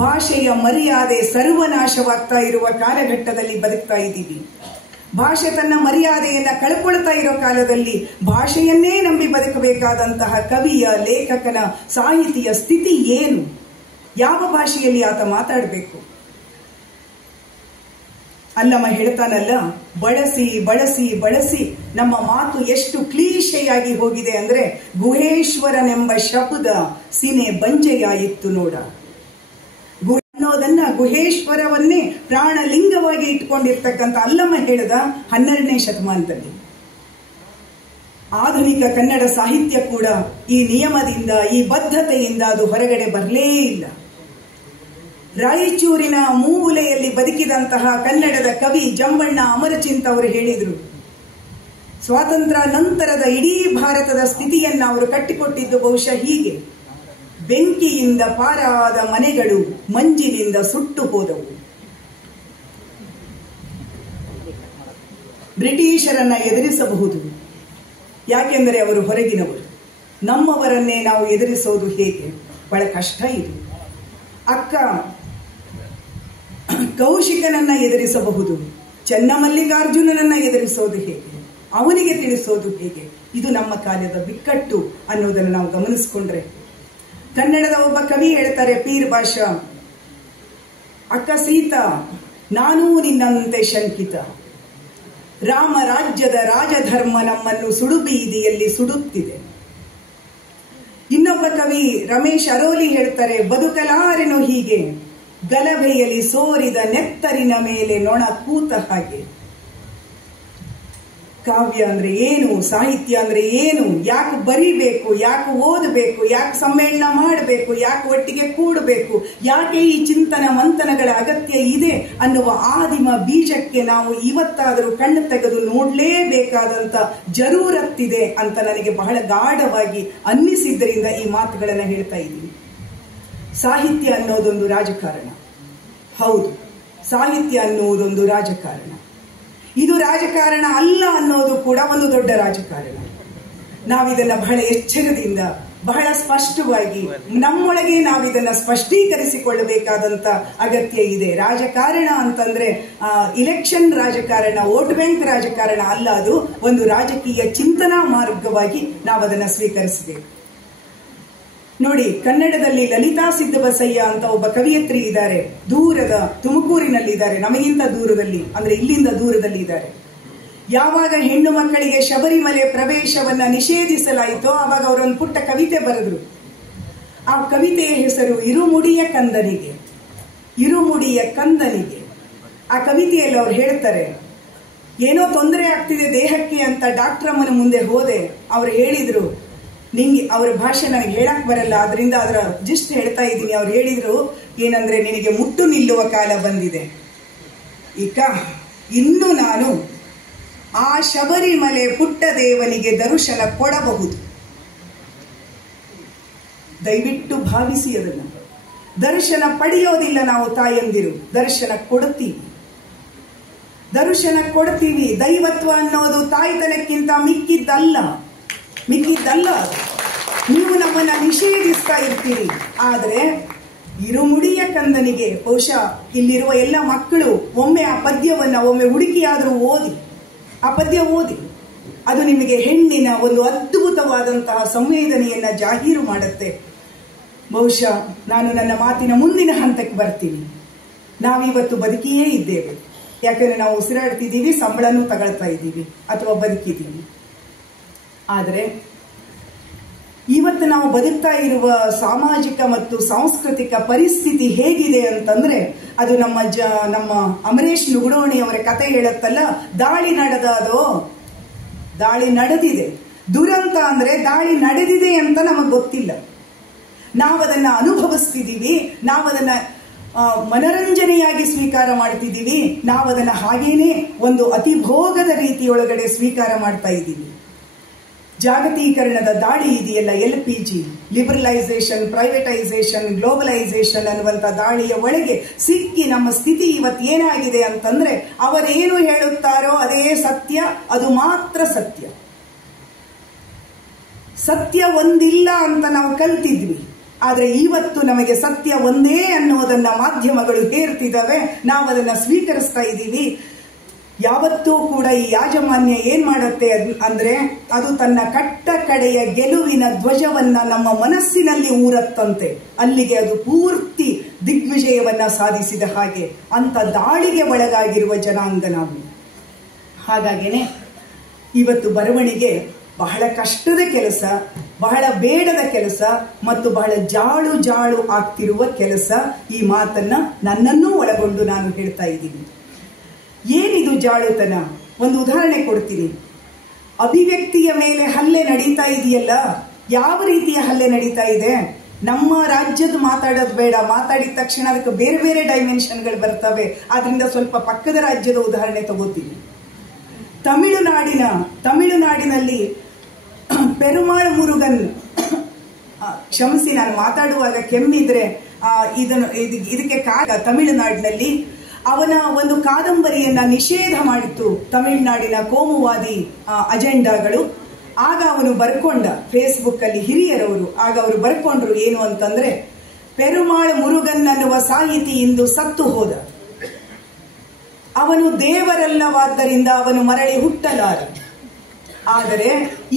ಭಾಷೆಯ ಮರ್ಯಾದೆ ಸರ್ವನಾಶವಾಗ್ತಾ ಇರುವ ಕಾಲಘಟ್ಟದಲ್ಲಿ ಬದುಕ್ತಾ ಇದ್ದೀವಿ. ಭಾಷೆ ತನ್ನ ಮರ್ಯಾದೆಯನ್ನ ಕಳ್ಕೊಳ್ತಾ ಇರೋ ಕಾಲದಲ್ಲಿ ಭಾಷೆಯನ್ನೇ ನಂಬಿ ಬದುಕಬೇಕಾದಂತಹ ಕವಿಯ, ಲೇಖಕನ, ಸಾಹಿತಿಯ ಸ್ಥಿತಿ ಏನು? ಯಾವ ಭಾಷೆಯಲ್ಲಿ ಆತ ಮಾತಾಡಬೇಕು? ಅಲ್ಲಮ ಹೇಳ್ತಾನಲ್ಲ, ಬಳಸಿ ಬಳಸಿ ಬಳಸಿ ನಮ್ಮ ಮಾತು ಎಷ್ಟು ಕ್ಲೀಶೆಯಾಗಿ ಹೋಗಿದೆ ಅಂದ್ರೆ, ಗುಹೇಶ್ವರನೆಂಬ ಶಬ್ದ ಸಿನೆ ಬಂಜೆಯಾಯಿತು ನೋಡ. ಅನ್ನೋದನ್ನ ಗುಹೇಶ್ವರವನ್ನೇ ಪ್ರಾಣಲಿಂಗವಾಗಿ ಇಟ್ಕೊಂಡಿರ್ತಕ್ಕಂಥ ಅಲ್ಲಮ ಹೇಳಿದ 12ನೇ ಶತಮಾನದಲ್ಲಿ. ಆಧುನಿಕ ಕನ್ನಡ ಸಾಹಿತ್ಯ ಕೂಡ ಈ ನಿಯಮದಿಂದ, ಈ ಬದ್ಧತೆಯಿಂದ ಅದು ಹೊರಗಡೆ ಬರಲೇ ಇಲ್ಲ. ರಾಯಚೂರಿನ ಮೂಲೆಯಲ್ಲಿ ಬದುಕಿದಂತಹ ಕನ್ನಡದ ಕವಿ ಜಂಬಣ್ಣ ಅಮರಚಿಂತ ಅವರು ಹೇಳಿದ್ರು, ಸ್ವಾತಂತ್ರ್ಯ ನಂತರದ ಇಡೀ ಭಾರತದ ಸ್ಥಿತಿಯನ್ನು ಅವರು ಕಟ್ಟಿಕೊಟ್ಟಿದ್ದು ಬಹುಶಃ ಹೀಗೆ: ಬೆಂಕಿಯಿಂದ ಪಾರಾದ ಮನೆಗಳು ಮಂಜಿನಿಂದ ಸುಟ್ಟು ಹೋದವು. ಬ್ರಿಟಿಷರನ್ನ ಎದುರಿಸಬಹುದು, ಯಾಕೆಂದರೆ ಅವರು ಹೊರಗಿನವರು. ನಮ್ಮವರನ್ನೇ ನಾವು ಎದುರಿಸೋದು ಹೇಗೆ? ಬಹಳ ಕಷ್ಟ ಇದು. ಅಕ್ಕ ಕೌಶಿಕನನ್ನ ಎದುರಿಸಬಹುದು, ಚನ್ನಮಲ್ಲಿಕಾರ್ಜುನನನ್ನ ಎದುರಿಸೋದು ಹೇಗೆ? ಅವನಿಗೆ ತಿಳಿಸೋದು ಹೇಗೆ? ಇದು ನಮ್ಮ ಕಾಲದ ಬಿಕ್ಕಟ್ಟು ಅನ್ನೋದನ್ನು ನಾವು ಗಮನಿಸಿಕೊಂಡ್ರೆ, ಕನ್ನಡದ ಒಬ್ಬ ಕವಿ ಹೇಳ್ತಾರೆ, ಪೀರ್ ಭಾಷಾ, ಅಕ್ಕ ಸೀತಾ ನಾನೂ ನಿನ್ನಂತೆ ಶಂಕಿತ, ರಾಮ ರಾಜ್ಯದ ರಾಜಧರ್ಮ ನಮ್ಮನ್ನು ಸುಡುಬೀದಿಯಲ್ಲಿ ಸುಡುತ್ತಿದೆ. ಇನ್ನೊಬ್ಬ ಕವಿ ರಮೇಶ್ ಅರೋಲಿ ಹೇಳ್ತಾರೆ, ಬದುಕಲಾರೆನು ಹೀಗೆ, ಗಲಭೆಯಲ್ಲಿ ಸೋರಿದ ನೆತ್ತರಿನ ಮೇಲೆ ನೊಣ ಕೂತ ಹಾಗೆ. ಕಾವ್ಯ ಅಂದ್ರೆ ಏನು? ಸಾಹಿತ್ಯ ಅಂದ್ರೆ ಏನು? ಯಾಕೆ ಬರೀಬೇಕು? ಯಾಕೆ ಓದಬೇಕು? ಯಾಕೆ ಸಮ್ಮೇಳನ ಮಾಡಬೇಕು? ಯಾಕೆ ಒಟ್ಟಿಗೆ ಕೂಡಬೇಕು? ಯಾಕೆ ಈ ಚಿಂತನ ಮಂಥನಗಳ ಅಗತ್ಯ ಇದೆ ಅನ್ನುವ ಆದಿಮ ಬೀಜಕ್ಕೆ ನಾವು ಇವತ್ತಾದರೂ ಕಣ್ಣು ತೆಗೆದು ನೋಡಲೇಬೇಕಾದಂತ ಜರೂರತ್ತಿದೆ ಅಂತ ನನಗೆ ಬಹಳ ಗಾಢವಾಗಿ ಅನ್ನಿಸಿದ್ದರಿಂದ ಈ ಮಾತುಗಳನ್ನು ಹೇಳ್ತಾ ಇದ್ದೀನಿ. ಸಾಹಿತ್ಯ ಅನ್ನೋದೊಂದು ರಾಜಕಾರಣ. ಹೌದು, ಸಾಹಿತ್ಯ ಅನ್ನುವುದೊಂದು ರಾಜಕಾರಣ. ಇದು ರಾಜಕಾರಣ ಅಲ್ಲ ಅನ್ನೋದು ಕೂಡ ಒಂದು ದೊಡ್ಡ ರಾಜಕಾರಣ. ನಾವಿದನ್ನ ಬಹಳ ಎಚ್ಚರದಿಂದ, ಬಹಳ ಸ್ಪಷ್ಟವಾಗಿ ನಮ್ಮೊಳಗೆ ನಾವಿದನ್ನ ಸ್ಪಷ್ಟೀಕರಿಸಿಕೊಳ್ಳಬೇಕಾದಂತ ಅಗತ್ಯ ಇದೆ. ರಾಜಕಾರಣ ಅಂತಂದ್ರೆ ಇಲೆಕ್ಷನ್ ರಾಜಕಾರಣ, ವೋಟ್ ಬ್ಯಾಂಕ್ ರಾಜಕಾರಣ ಅಲ್ಲ. ಅದು ಒಂದು ರಾಜಕೀಯ ಚಿಂತನಾ ಮಾರ್ಗವಾಗಿ ನಾವದನ್ನ ಸ್ವೀಕರಿಸಬೇಕು. ನೋಡಿ, ಕನ್ನಡದಲ್ಲಿ ಲಲಿತಾ ಸಿದ್ದಬಸಯ್ಯ ಅಂತ ಒಬ್ಬ ಕವಿಯತ್ರಿ ಇದ್ದಾರೆ. ದೂರದ ತುಮಕೂರಿನಲ್ಲಿದ್ದಾರೆ, ನಮಗಿಂತ ದೂರದಲ್ಲಿ, ಅಂದ್ರೆ ಇಲ್ಲಿಂದ ದೂರದಲ್ಲಿ ಇದ್ದಾರೆ. ಯಾವಾಗ ಹೆಣ್ಣು ಮಕ್ಕಳಿಗೆ ಶಬರಿಮಲೆ ಪ್ರವೇಶವನ್ನ ನಿಷೇಧಿಸಲಾಯಿತೋ ಆವಾಗ ಅವರೊಂದು ಪುಟ್ಟ ಕವಿತೆ ಬರೆದ್ರು. ಆ ಕವಿತೆಯ ಹೆಸರು ಇರುಮುಡಿಯ ಕಂದನಿಗೆ. ಇರುಮುಡಿಯ ಕಂದನಿಗೆ. ಆ ಕವಿತೆಯಲ್ಲಿ ಅವ್ರು ಹೇಳ್ತಾರೆ, ಏನೋ ತೊಂದರೆ ಆಗ್ತಿದೆ ದೇಹಕ್ಕೆ ಅಂತ ಡಾಕ್ಟರ್ ಅಮ್ಮನ ಮುಂದೆ ಹೋದೆ. ಅವ್ರು ಹೇಳಿದ್ರು, ನಿಂಗೆ ಅವರ ಭಾಷೆ ನನಗೆ ಹೇಳಕ್ ಬರಲ್ಲ, ಅದರಿಂದ ಅದರ ಜಸ್ಟ್ ಹೇಳ್ತಾ ಇದ್ದೀನಿ. ಅವ್ರು ಹೇಳಿದ್ರು ಏನಂದ್ರೆ, ನಿನಗೆ ಮುಟ್ಟು ನಿಲ್ಲುವ ಕಾಲ ಬಂದಿದೆ. ಈಗ ಇನ್ನು ನಾನು ಆ ಶಬರಿಮಲೆ ಪುಟ್ಟ ದೇವನಿಗೆ ದರ್ಶನ ಕೊಡಬಹುದು. ದಯವಿಟ್ಟು ಭಾವಿಸಿ ಅದನ್ನು. ದರ್ಶನ ಪಡೆಯೋದಿಲ್ಲ ನಾವು ತಾಯಂದಿರು, ದರ್ಶನ ಕೊಡ್ತೀವಿ. ದರ್ಶನ ಕೊಡ್ತೀವಿ. ದೈವತ್ವ ಅನ್ನೋದು ತಾಯ್ತನಕ್ಕಿಂತ ಮಿಕ್ಕಿದ್ದಲ್ಲ. ನೀವು ನಮ್ಮನ್ನ ನಿಷೇಧಿಸ್ತಾ ಇರ್ತೀರಿ. ಆದ್ರೆ ಇರುಮುಡಿಯ ಕಂದನಿಗೆ, ಬಹುಶಃ ಇಲ್ಲಿರುವ ಎಲ್ಲ ಮಕ್ಕಳು ಒಮ್ಮೆ ಆ ಪದ್ಯವನ್ನ ಒಮ್ಮೆ ಹುಡುಕಿಯಾದರೂ ಓದಿ, ಆ ಪದ್ಯ ಓದಿ. ಅದು ನಿಮಗೆ ಹೆಣ್ಣಿನ ಒಂದು ಅದ್ಭುತವಾದಂತಹ ಸಂವೇದನೆಯನ್ನ ಜಾಹೀರು ಮಾಡುತ್ತೆ. ಬಹುಶಃ ನಾನು ನನ್ನ ಮಾತಿನ ಮುಂದಿನ ಹಂತಕ್ಕೆ ಬರ್ತೀನಿ. ನಾವಿವತ್ತು ಬದುಕಿಯೇ ಇದ್ದೇವೆ, ಯಾಕಂದ್ರೆ ನಾವು ಉಸಿರಾಡ್ತಿದ್ದೀವಿ, ಸಂಬಳನೂ ತಗೊಳ್ತಾ ಇದ್ದೀವಿ, ಅಥವಾ ಬದುಕಿದ್ದೀವಿ. ಆದರೆ ಇವತ್ತು ನಾವು ಬದುಕ್ತಾ ಇರುವ ಸಾಮಾಜಿಕ ಮತ್ತು ಸಾಂಸ್ಕೃತಿಕ ಪರಿಸ್ಥಿತಿ ಹೇಗಿದೆ ಅಂತಂದ್ರೆ, ಅದು ನಮ್ಮ ಅಮರೇಶ್ ನುಗುಡೋಣಿ ಅವರ ಕತೆ ಹೇಳುತ್ತಲ್ಲ, ದಾಳಿ ನಡೆದದೋ, ದಾಳಿ ನಡೆದಿದೆ. ದುರಂತ ಅಂದ್ರೆ ದಾಳಿ ನಡೆದಿದೆ ಅಂತ ನಮಗೆ ಗೊತ್ತಿಲ್ಲ. ನಾವದನ್ನ ಅನುಭವಿಸ್ತಿದ್ದೀವಿ, ನಾವದನ್ನ ಮನರಂಜನೆಯಾಗಿ ಸ್ವೀಕಾರ ಮಾಡ್ತಿದ್ದೀವಿ, ನಾವದನ್ನ ಹಾಗೇನೆ ಒಂದು ಅತಿಭೋಗದ ರೀತಿಯೊಳಗಡೆ ಸ್ವೀಕಾರ ಮಾಡ್ತಾ ಇದ್ದೀವಿ. ಜಾಗತೀಕರಣದ ದಾಳಿ ಇದೆಯಲ್ಲ, LPG, ಲಿಬರಲೈಸೇಷನ್, ಪ್ರೈವೇಟೈಸೇಷನ್, ಗ್ಲೋಬಲೈಸೇಷನ್ ಅನ್ನುವಂಥ ದಾಳಿಯ ಒಳಗೆ ಸಿಕ್ಕಿ ನಮ್ಮ ಸ್ಥಿತಿ ಇವತ್ತು ಏನಾಗಿದೆ ಅಂತಂದ್ರೆ, ಅವರೇನು ಹೇಳುತ್ತಾರೋ ಅದೇ ಸತ್ಯ, ಅದು ಮಾತ್ರ ಸತ್ಯ. ಸತ್ಯ ಒಂದಿಲ್ಲ ಅಂತ ನಾವು ಕಲ್ತಿದ್ವಿ. ಆದ್ರೆ ಇವತ್ತು ನಮಗೆ ಸತ್ಯ ಒಂದೇ ಅನ್ನೋದನ್ನ ಮಾಧ್ಯಮಗಳು ಹೇರ್ತಿದ್ದಾವೆ, ನಾವು ಅದನ್ನ ಸ್ವೀಕರಿಸ್ತಾ ಇದ್ದೀವಿ. ಯಾವತ್ತೂ ಕೂಡ ಈ ಯಾಜಮಾನ್ಯ ಏನ್ ಮಾಡುತ್ತೆ ಅಂದ್ರೆ, ಅದು ತನ್ನ ಕಟ್ಟ ಕಡೆಯ ಗೆಲುವಿನ ಧ್ವಜವನ್ನ ನಮ್ಮ ಮನಸ್ಸಿನಲ್ಲಿ ಊರತ್ತಂತೆ. ಅಲ್ಲಿಗೆ ಅದು ಪೂರ್ತಿ ದಿಗ್ವಿಜಯವನ್ನ ಸಾಧಿಸಿದ ಹಾಗೆ. ಅಂತ ದಾಳಿಗೆ ಒಳಗಾಗಿರುವ ಜನಾಂಗ ನಾವು. ಹಾಗಾಗೇನೆ ಇವತ್ತು ಬರವಣಿಗೆ ಬಹಳ ಕಷ್ಟದ ಕೆಲಸ, ಬಹಳ ಬೇಡದ ಕೆಲಸ ಮತ್ತು ಬಹಳ ಜಾಳು ಜಾಳು ಆಗ್ತಿರುವ ಕೆಲಸ. ಈ ಮಾತನ್ನ ನನ್ನನ್ನೂ ಒಳಗೊಂಡು ನಾನು ಹೇಳ್ತಾ ಇದ್ದೀನಿ. ಏನಿದು ಜಾಳುತನ? ಒಂದು ಉದಾಹರಣೆ ಕೊಡ್ತೀನಿ. ಅಭಿವ್ಯಕ್ತಿಯ ಮೇಲೆ ಹಲ್ಲೆ ನಡೀತಾ ಇದೆಯಲ್ಲ, ಯಾವ ರೀತಿಯ ಹಲ್ಲೆ ನಡೀತಾ ಇದೆ? ನಮ್ಮ ರಾಜ್ಯದ ಮಾತಾಡೋದು ಬೇಡ, ಮಾತಾಡಿದ ತಕ್ಷಣ ಅದಕ್ಕೆ ಬೇರೆ ಬೇರೆ ಡೈಮೆನ್ಷನ್ಗಳು ಬರ್ತವೆ. ಆದ್ರಿಂದ ಸ್ವಲ್ಪ ಪಕ್ಕದ ರಾಜ್ಯದ ಉದಾಹರಣೆ ತಗೋತೀನಿ. ತಮಿಳುನಾಡಿನಲ್ಲಿ ಪೆರುಮಾಳ್ ಮುರುಗನ್, ಕ್ಷಮಿಸಿ ನಾನು ಮಾತಾಡುವಾಗ ಕೆಮ್ಮಿದ್ರೆ ಇದಕ್ಕೆ ತಮಿಳುನಾಡಿನಲ್ಲಿ ಅವನ ಒಂದು ಕಾದಂಬರಿಯನ್ನ ನಿಷೇಧ ಮಾಡಿತ್ತು ತಮಿಳುನಾಡಿನ ಕೋಮುವಾದಿ ಅಜೆಂಡಾಗಳು. ಆಗ ಅವನು ಬರ್ಕೊಂಡ ಫೇಸ್ಬುಕ್ ಅಲ್ಲಿ ಹಿರಿಯರವರು, ಆಗ ಅವರು ಬರ್ಕೊಂಡ್ರು ಏನು ಅಂತಂದ್ರೆ, ಪೆರುಮಾಳ್ ಮುರುಗನ್ ಅನ್ನುವ ಸಾಹಿತಿ ಇಂದು ಸತ್ತು ಹೋದ, ಅವನು ದೇವರಲ್ಲವಾದ್ದರಿಂದ ಅವನು ಮರಳಿ ಹುಟ್ಟಲಾರ. ಆದರೆ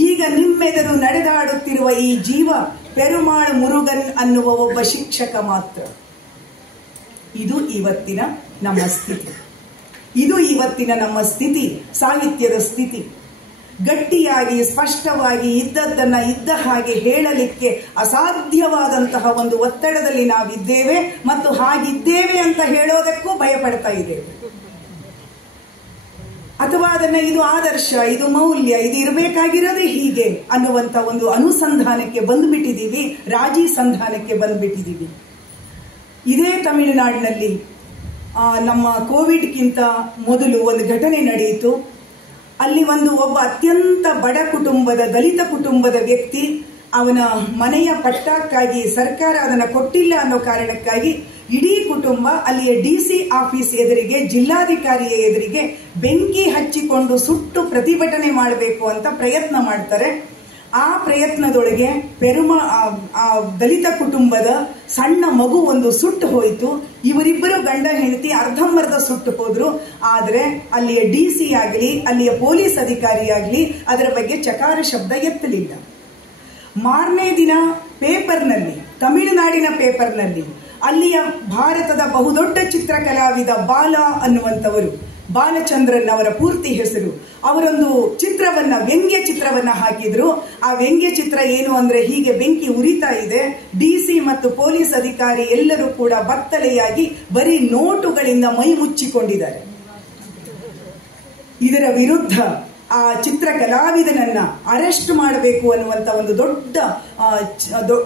ಈಗ ನಿಮ್ಮೆದುರು ನಡೆದಾಡುತ್ತಿರುವ ಈ ಜೀವ ಪೆರುಮಾಳ್ ಮುರುಗನ್ ಅನ್ನುವ ಒಬ್ಬ ಶಿಕ್ಷಕ ಮಾತ್ರ. ಇದು ಇವತ್ತಿನ ನಮ್ಮ ಸ್ಥಿತಿ, ಸಾಹಿತ್ಯದ ಸ್ಥಿತಿ. ಗಟ್ಟಿಯಾಗಿ ಸ್ಪಷ್ಟವಾಗಿ ಇದ್ದದ್ದನ್ನ ಇದ್ದ ಹಾಗೆ ಹೇಳಲಿಕ್ಕೆ ಅಸಾಧ್ಯವಾದಂತಹ ಒಂದು ಒತ್ತಡದಲ್ಲಿ ನಾವಿದ್ದೇವೆ ಮತ್ತು ಹಾಗಿದ್ದೇವೆ ಅಂತ ಹೇಳೋದಕ್ಕೂ ಭಯಪಡ್ತಾ ಇದ್ದೇವೆ. ಅಥವಾ ಅದನ್ನ ಇದು ಆದರ್ಶ, ಇದು ಮೌಲ್ಯ, ಇದು ಇರಬೇಕಾಗಿರೋದೇ ಹೀಗೆ ಅನ್ನುವಂತ ಒಂದು ಅನುಸಂಧಾನಕ್ಕೆ ಬಂದ್ಬಿಟ್ಟಿದ್ದೀವಿ, ರಾಜಿ ಸಂಧಾನಕ್ಕೆ ಬಂದ್ಬಿಟ್ಟಿದ್ದೀವಿ. ಇದೇ ತಮಿಳುನಾಡಿನಲ್ಲಿ ನಮ್ಮ ಕೋವಿಡ್ಗಿಂತ ಮೊದಲು ಒಂದು ಘಟನೆ ನಡೆಯಿತು. ಅಲ್ಲಿ ಒಬ್ಬ ಅತ್ಯಂತ ಬಡ ಕುಟುಂಬದ, ದಲಿತ ಕುಟುಂಬದ ವ್ಯಕ್ತಿ, ಅವನ ಮನೆಯ ಪಟ್ಟಕ್ಕಾಗಿ ಸರ್ಕಾರ ಅದನ್ನ ಕೊಟ್ಟಿಲ್ಲ ಅನ್ನೋ ಕಾರಣಕ್ಕಾಗಿ ಇಡೀ ಕುಟುಂಬ ಅಲ್ಲಿಯ ಡಿಸಿ ಆಫೀಸ್ ಎದುರಿಗೆ, ಜಿಲ್ಲಾಧಿಕಾರಿಯ ಎದುರಿಗೆ ಬೆಂಕಿ ಹಚ್ಚಿಕೊಂಡು ಸುಟ್ಟು ಪ್ರತಿಭಟನೆ ಮಾಡಬೇಕು ಅಂತ ಪ್ರಯತ್ನ ಮಾಡ್ತಾರೆ. ಆ ಪ್ರಯತ್ನದೊಳಗೆ ದಲಿತ ಕುಟುಂಬದ ಸಣ್ಣ ಮಗು ಒಂದು ಸುಟ್ಟು ಹೋಯಿತು. ಇವರಿಬ್ಬರು ಗಂಡ ಹೆಂಡತಿ ಅರ್ಧಂಬರ್ಧ ಸುಟ್ಟು ಹೋದ್ರು. ಆದ್ರೆ ಅಲ್ಲಿಯ ಡಿಸಿ ಆಗಲಿ, ಅಲ್ಲಿಯ ಪೊಲೀಸ್ ಅಧಿಕಾರಿ ಆಗಲಿ ಅದರ ಬಗ್ಗೆ ಚಕಾರ ಶಬ್ದ ಎತ್ತಲಿಲ್ಲ. ಮಾರನೇ ದಿನ ಪೇಪರ್ನಲ್ಲಿ, ತಮಿಳುನಾಡಿನ ಪೇಪರ್ನಲ್ಲಿ, ಅಲ್ಲಿಯ ಭಾರತದ ಬಹುದೊಡ್ಡ ಚಿತ್ರಕಲಾವಿದ ಬಾಲ ಅನ್ನುವಂಥವರು, ಬಾಲಚಂದ್ರನ್ ಅವರ ಪೂರ್ತಿ ಹೆಸರು, ಅವರೊಂದು ಚಿತ್ರವನ್ನ, ವ್ಯಂಗ್ಯ ಚಿತ್ರವನ್ನ ಹಾಕಿದ್ರು. ಆ ವ್ಯಂಗ್ಯ ಚಿತ್ರ ಏನು ಅಂದ್ರೆ, ಹೀಗೆ ಬೆಂಕಿ ಉರಿತಾ ಇದೆ, ಡಿಸಿ ಮತ್ತು ಪೊಲೀಸ್ ಅಧಿಕಾರಿ ಎಲ್ಲರೂ ಕೂಡ ಬತ್ತಲೆಯಾಗಿ ಬರೀ ನೋಟುಗಳಿಂದ ಮೈ ಮುಚ್ಚಿಕೊಂಡಿದ್ದಾರೆ. ಇದರ ವಿರುದ್ಧ ಆ ಚಿತ್ರ ಕಲಾವಿದನನ್ನ ಅರೆಸ್ಟ್ ಮಾಡಬೇಕು ಅನ್ನುವಂತ ಒಂದು ದೊಡ್ಡ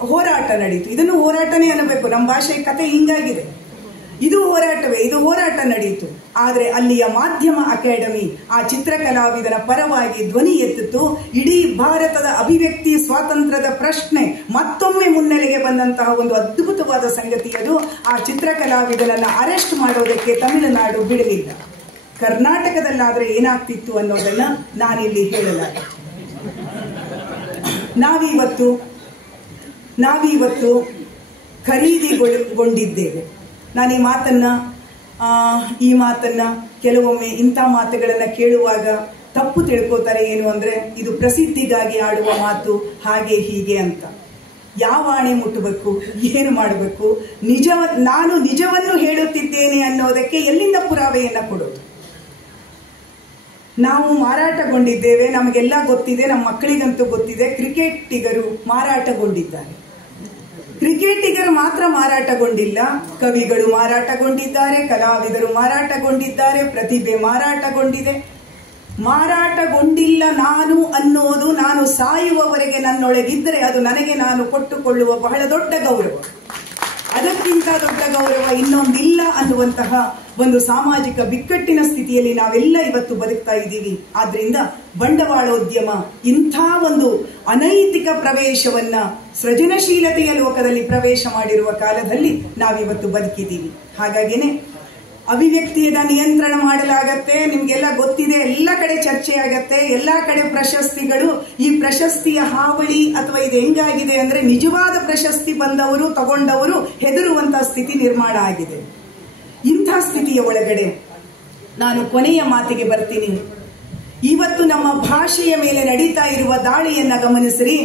ಹೋರಾಟ ನಡೀತು. ಇದನ್ನು ಹೋರಾಟನೇ ಅನ್ನಬೇಕು, ನಮ್ಮ ಭಾಷೆ ಕತೆ ಹಿಂಗಾಗಿದೆ. ಇದು ಹೋರಾಟವೇ, ಇದು ಹೋರಾಟ ನಡೆಯಿತು. ಆದ್ರೆ ಅಲ್ಲಿಯ ಮಾಧ್ಯಮ ಅಕಾಡೆಮಿ ಆ ಚಿತ್ರಕಲಾವಿದನ ಪರವಾಗಿ ಧ್ವನಿ ಎತ್ತಿತು. ಇಡೀ ಭಾರತದ ಅಭಿವ್ಯಕ್ತಿ ಸ್ವಾತಂತ್ರ್ಯದ ಪ್ರಶ್ನೆ ಮತ್ತೊಮ್ಮೆ ಮುನ್ನೆಲೆಗೆ ಬಂದಂತಹ ಒಂದು ಅದ್ಭುತವಾದ ಸಂಗತಿ ಅದು. ಆ ಚಿತ್ರಕಲಾವಿದನನ್ನ ಅರೆಸ್ಟ್ ಮಾಡೋದಕ್ಕೆ ತಮಿಳುನಾಡು ಬಿಡಲಿಲ್ಲ. ಕರ್ನಾಟಕದಲ್ಲಾದ್ರೆ ಏನಾಗ್ತಿತ್ತು ಅನ್ನೋದನ್ನ ನಾನಿಲ್ಲಿ ಹೇಳಲಾರೆ. ನಾವಿವತ್ತು ಖರೀದಿಗೊಂಡಿದ್ದೇವೆ. ನಾನು ಈ ಮಾತನ್ನ ಕೆಲವೊಮ್ಮೆ ಇಂಥ ಮಾತುಗಳನ್ನ ಕೇಳುವಾಗ ತಪ್ಪು ತಿಳ್ಕೋತಾರೆ. ಏನು ಅಂದ್ರೆ, ಇದು ಪ್ರಸಿದ್ಧಿಗಾಗಿ ಆಡುವ ಮಾತು, ಹಾಗೆ ಹೀಗೆ ಅಂತ. ಯಾವ ಆಣೆ ಮುಟ್ಟಬೇಕು, ಏನು ಮಾಡಬೇಕು, ನಾನು ನಿಜವನ್ನು ಹೇಳುತ್ತಿದ್ದೇನೆ ಅನ್ನೋದಕ್ಕೆ ಎಲ್ಲಿಂದ ಪುರಾವೆಯನ್ನ ಕೊಡೋದು? ನಾವು ಮಾರಾಟಗೊಂಡಿದ್ದೇವೆ, ನಮಗೆಲ್ಲ ಗೊತ್ತಿದೆ, ನಮ್ಮ ಮಕ್ಕಳಿಗಂತೂ ಗೊತ್ತಿದೆ. ಕ್ರಿಕೆಟಿಗರು ಮಾರಾಟಗೊಂಡಿದ್ದಾರೆ. ಕ್ರಿಕೆಟಿಗರು ಮಾತ್ರ ಮಾರಾಟಗೊಂಡಿಲ್ಲ, ಕವಿಗಳು ಮಾರಾಟಗೊಂಡಿದ್ದಾರೆ, ಕಲಾವಿದರು ಮಾರಾಟಗೊಂಡಿದ್ದಾರೆ, ಪ್ರತಿಭೆ ಮಾರಾಟಗೊಂಡಿದೆ. ಮಾರಾಟಗೊಂಡಿಲ್ಲ ನಾನು ಅನ್ನೋದು, ನಾನು ಸಾಯುವವರೆಗೆ ನನ್ನೊಳಗಿದ್ದರೆ ಅದು ನನಗೆ ನಾನು ಕೊಟ್ಟುಕೊಳ್ಳುವ ಬಹಳ ದೊಡ್ಡ ಗೌರವ. ಅದಕ್ಕಿಂತ ದೊಡ್ಡ ಗೌರವ ಇನ್ನೊಂದಿಲ್ಲ ಅನ್ನುವಂತಹ ಒಂದು ಸಾಮಾಜಿಕ ಬಿಕ್ಕಟ್ಟಿನ ಸ್ಥಿತಿಯಲ್ಲಿ ನಾವೆಲ್ಲ ಇವತ್ತು ಬದುಕ್ತಾ ಇದ್ದೀವಿ. ಆದ್ರಿಂದ ಬಂಡವಾಳೋದ್ಯಮ ಇಂಥ ಒಂದು ಅನೈತಿಕ ಪ್ರವೇಶವನ್ನ, ಸೃಜನಶೀಲತೆಯ ಲೋಕದಲ್ಲಿ ಪ್ರವೇಶ ಮಾಡಿರುವ ಕಾಲದಲ್ಲಿ ನಾವಿವತ್ತು ಬದುಕಿದ್ದೀವಿ. ಹಾಗಾಗಿನೇ ಅಭಿವ್ಯಕ್ತಿಯನ್ನ ನಿಯಂತ್ರಣ ಮಾಡಲಾಗತ್ತೆ. ನಿಮ್ಗೆಲ್ಲ ಗೊತ್ತಿದೆ, ಎಲ್ಲ ಕಡೆ ಚರ್ಚೆ ಆಗತ್ತೆ, ಎಲ್ಲಾ ಕಡೆ ಪ್ರಶಸ್ತಿಗಳು. ಈ ಪ್ರಶಸ್ತಿಯ ಹಾವಳಿ ಅಥವಾ ಇದು ಹೆಂಗಾಗಿದೆ ಅಂದ್ರೆ, ನಿಜವಾದ ಪ್ರಶಸ್ತಿ ಬಂದವರು ತಗೊಂಡವರು ಹೆದರುವಂತಹ ಸ್ಥಿತಿ ನಿರ್ಮಾಣ ಆಗಿದೆ. ಇಂಥ ಸ್ಥಿತಿಯ ಒಳಗಡೆ ನಾನು ಕೊನೆಯ ಮಾತಿಗೆ ಬರ್ತೀನಿ. ಇವತ್ತು ನಮ್ಮ ಭಾಷೆಯ ಮೇಲೆ ನಡೀತಾ ಇರುವ ದಾಳಿಯನ್ನ ಗಮನಿಸಿರಿ.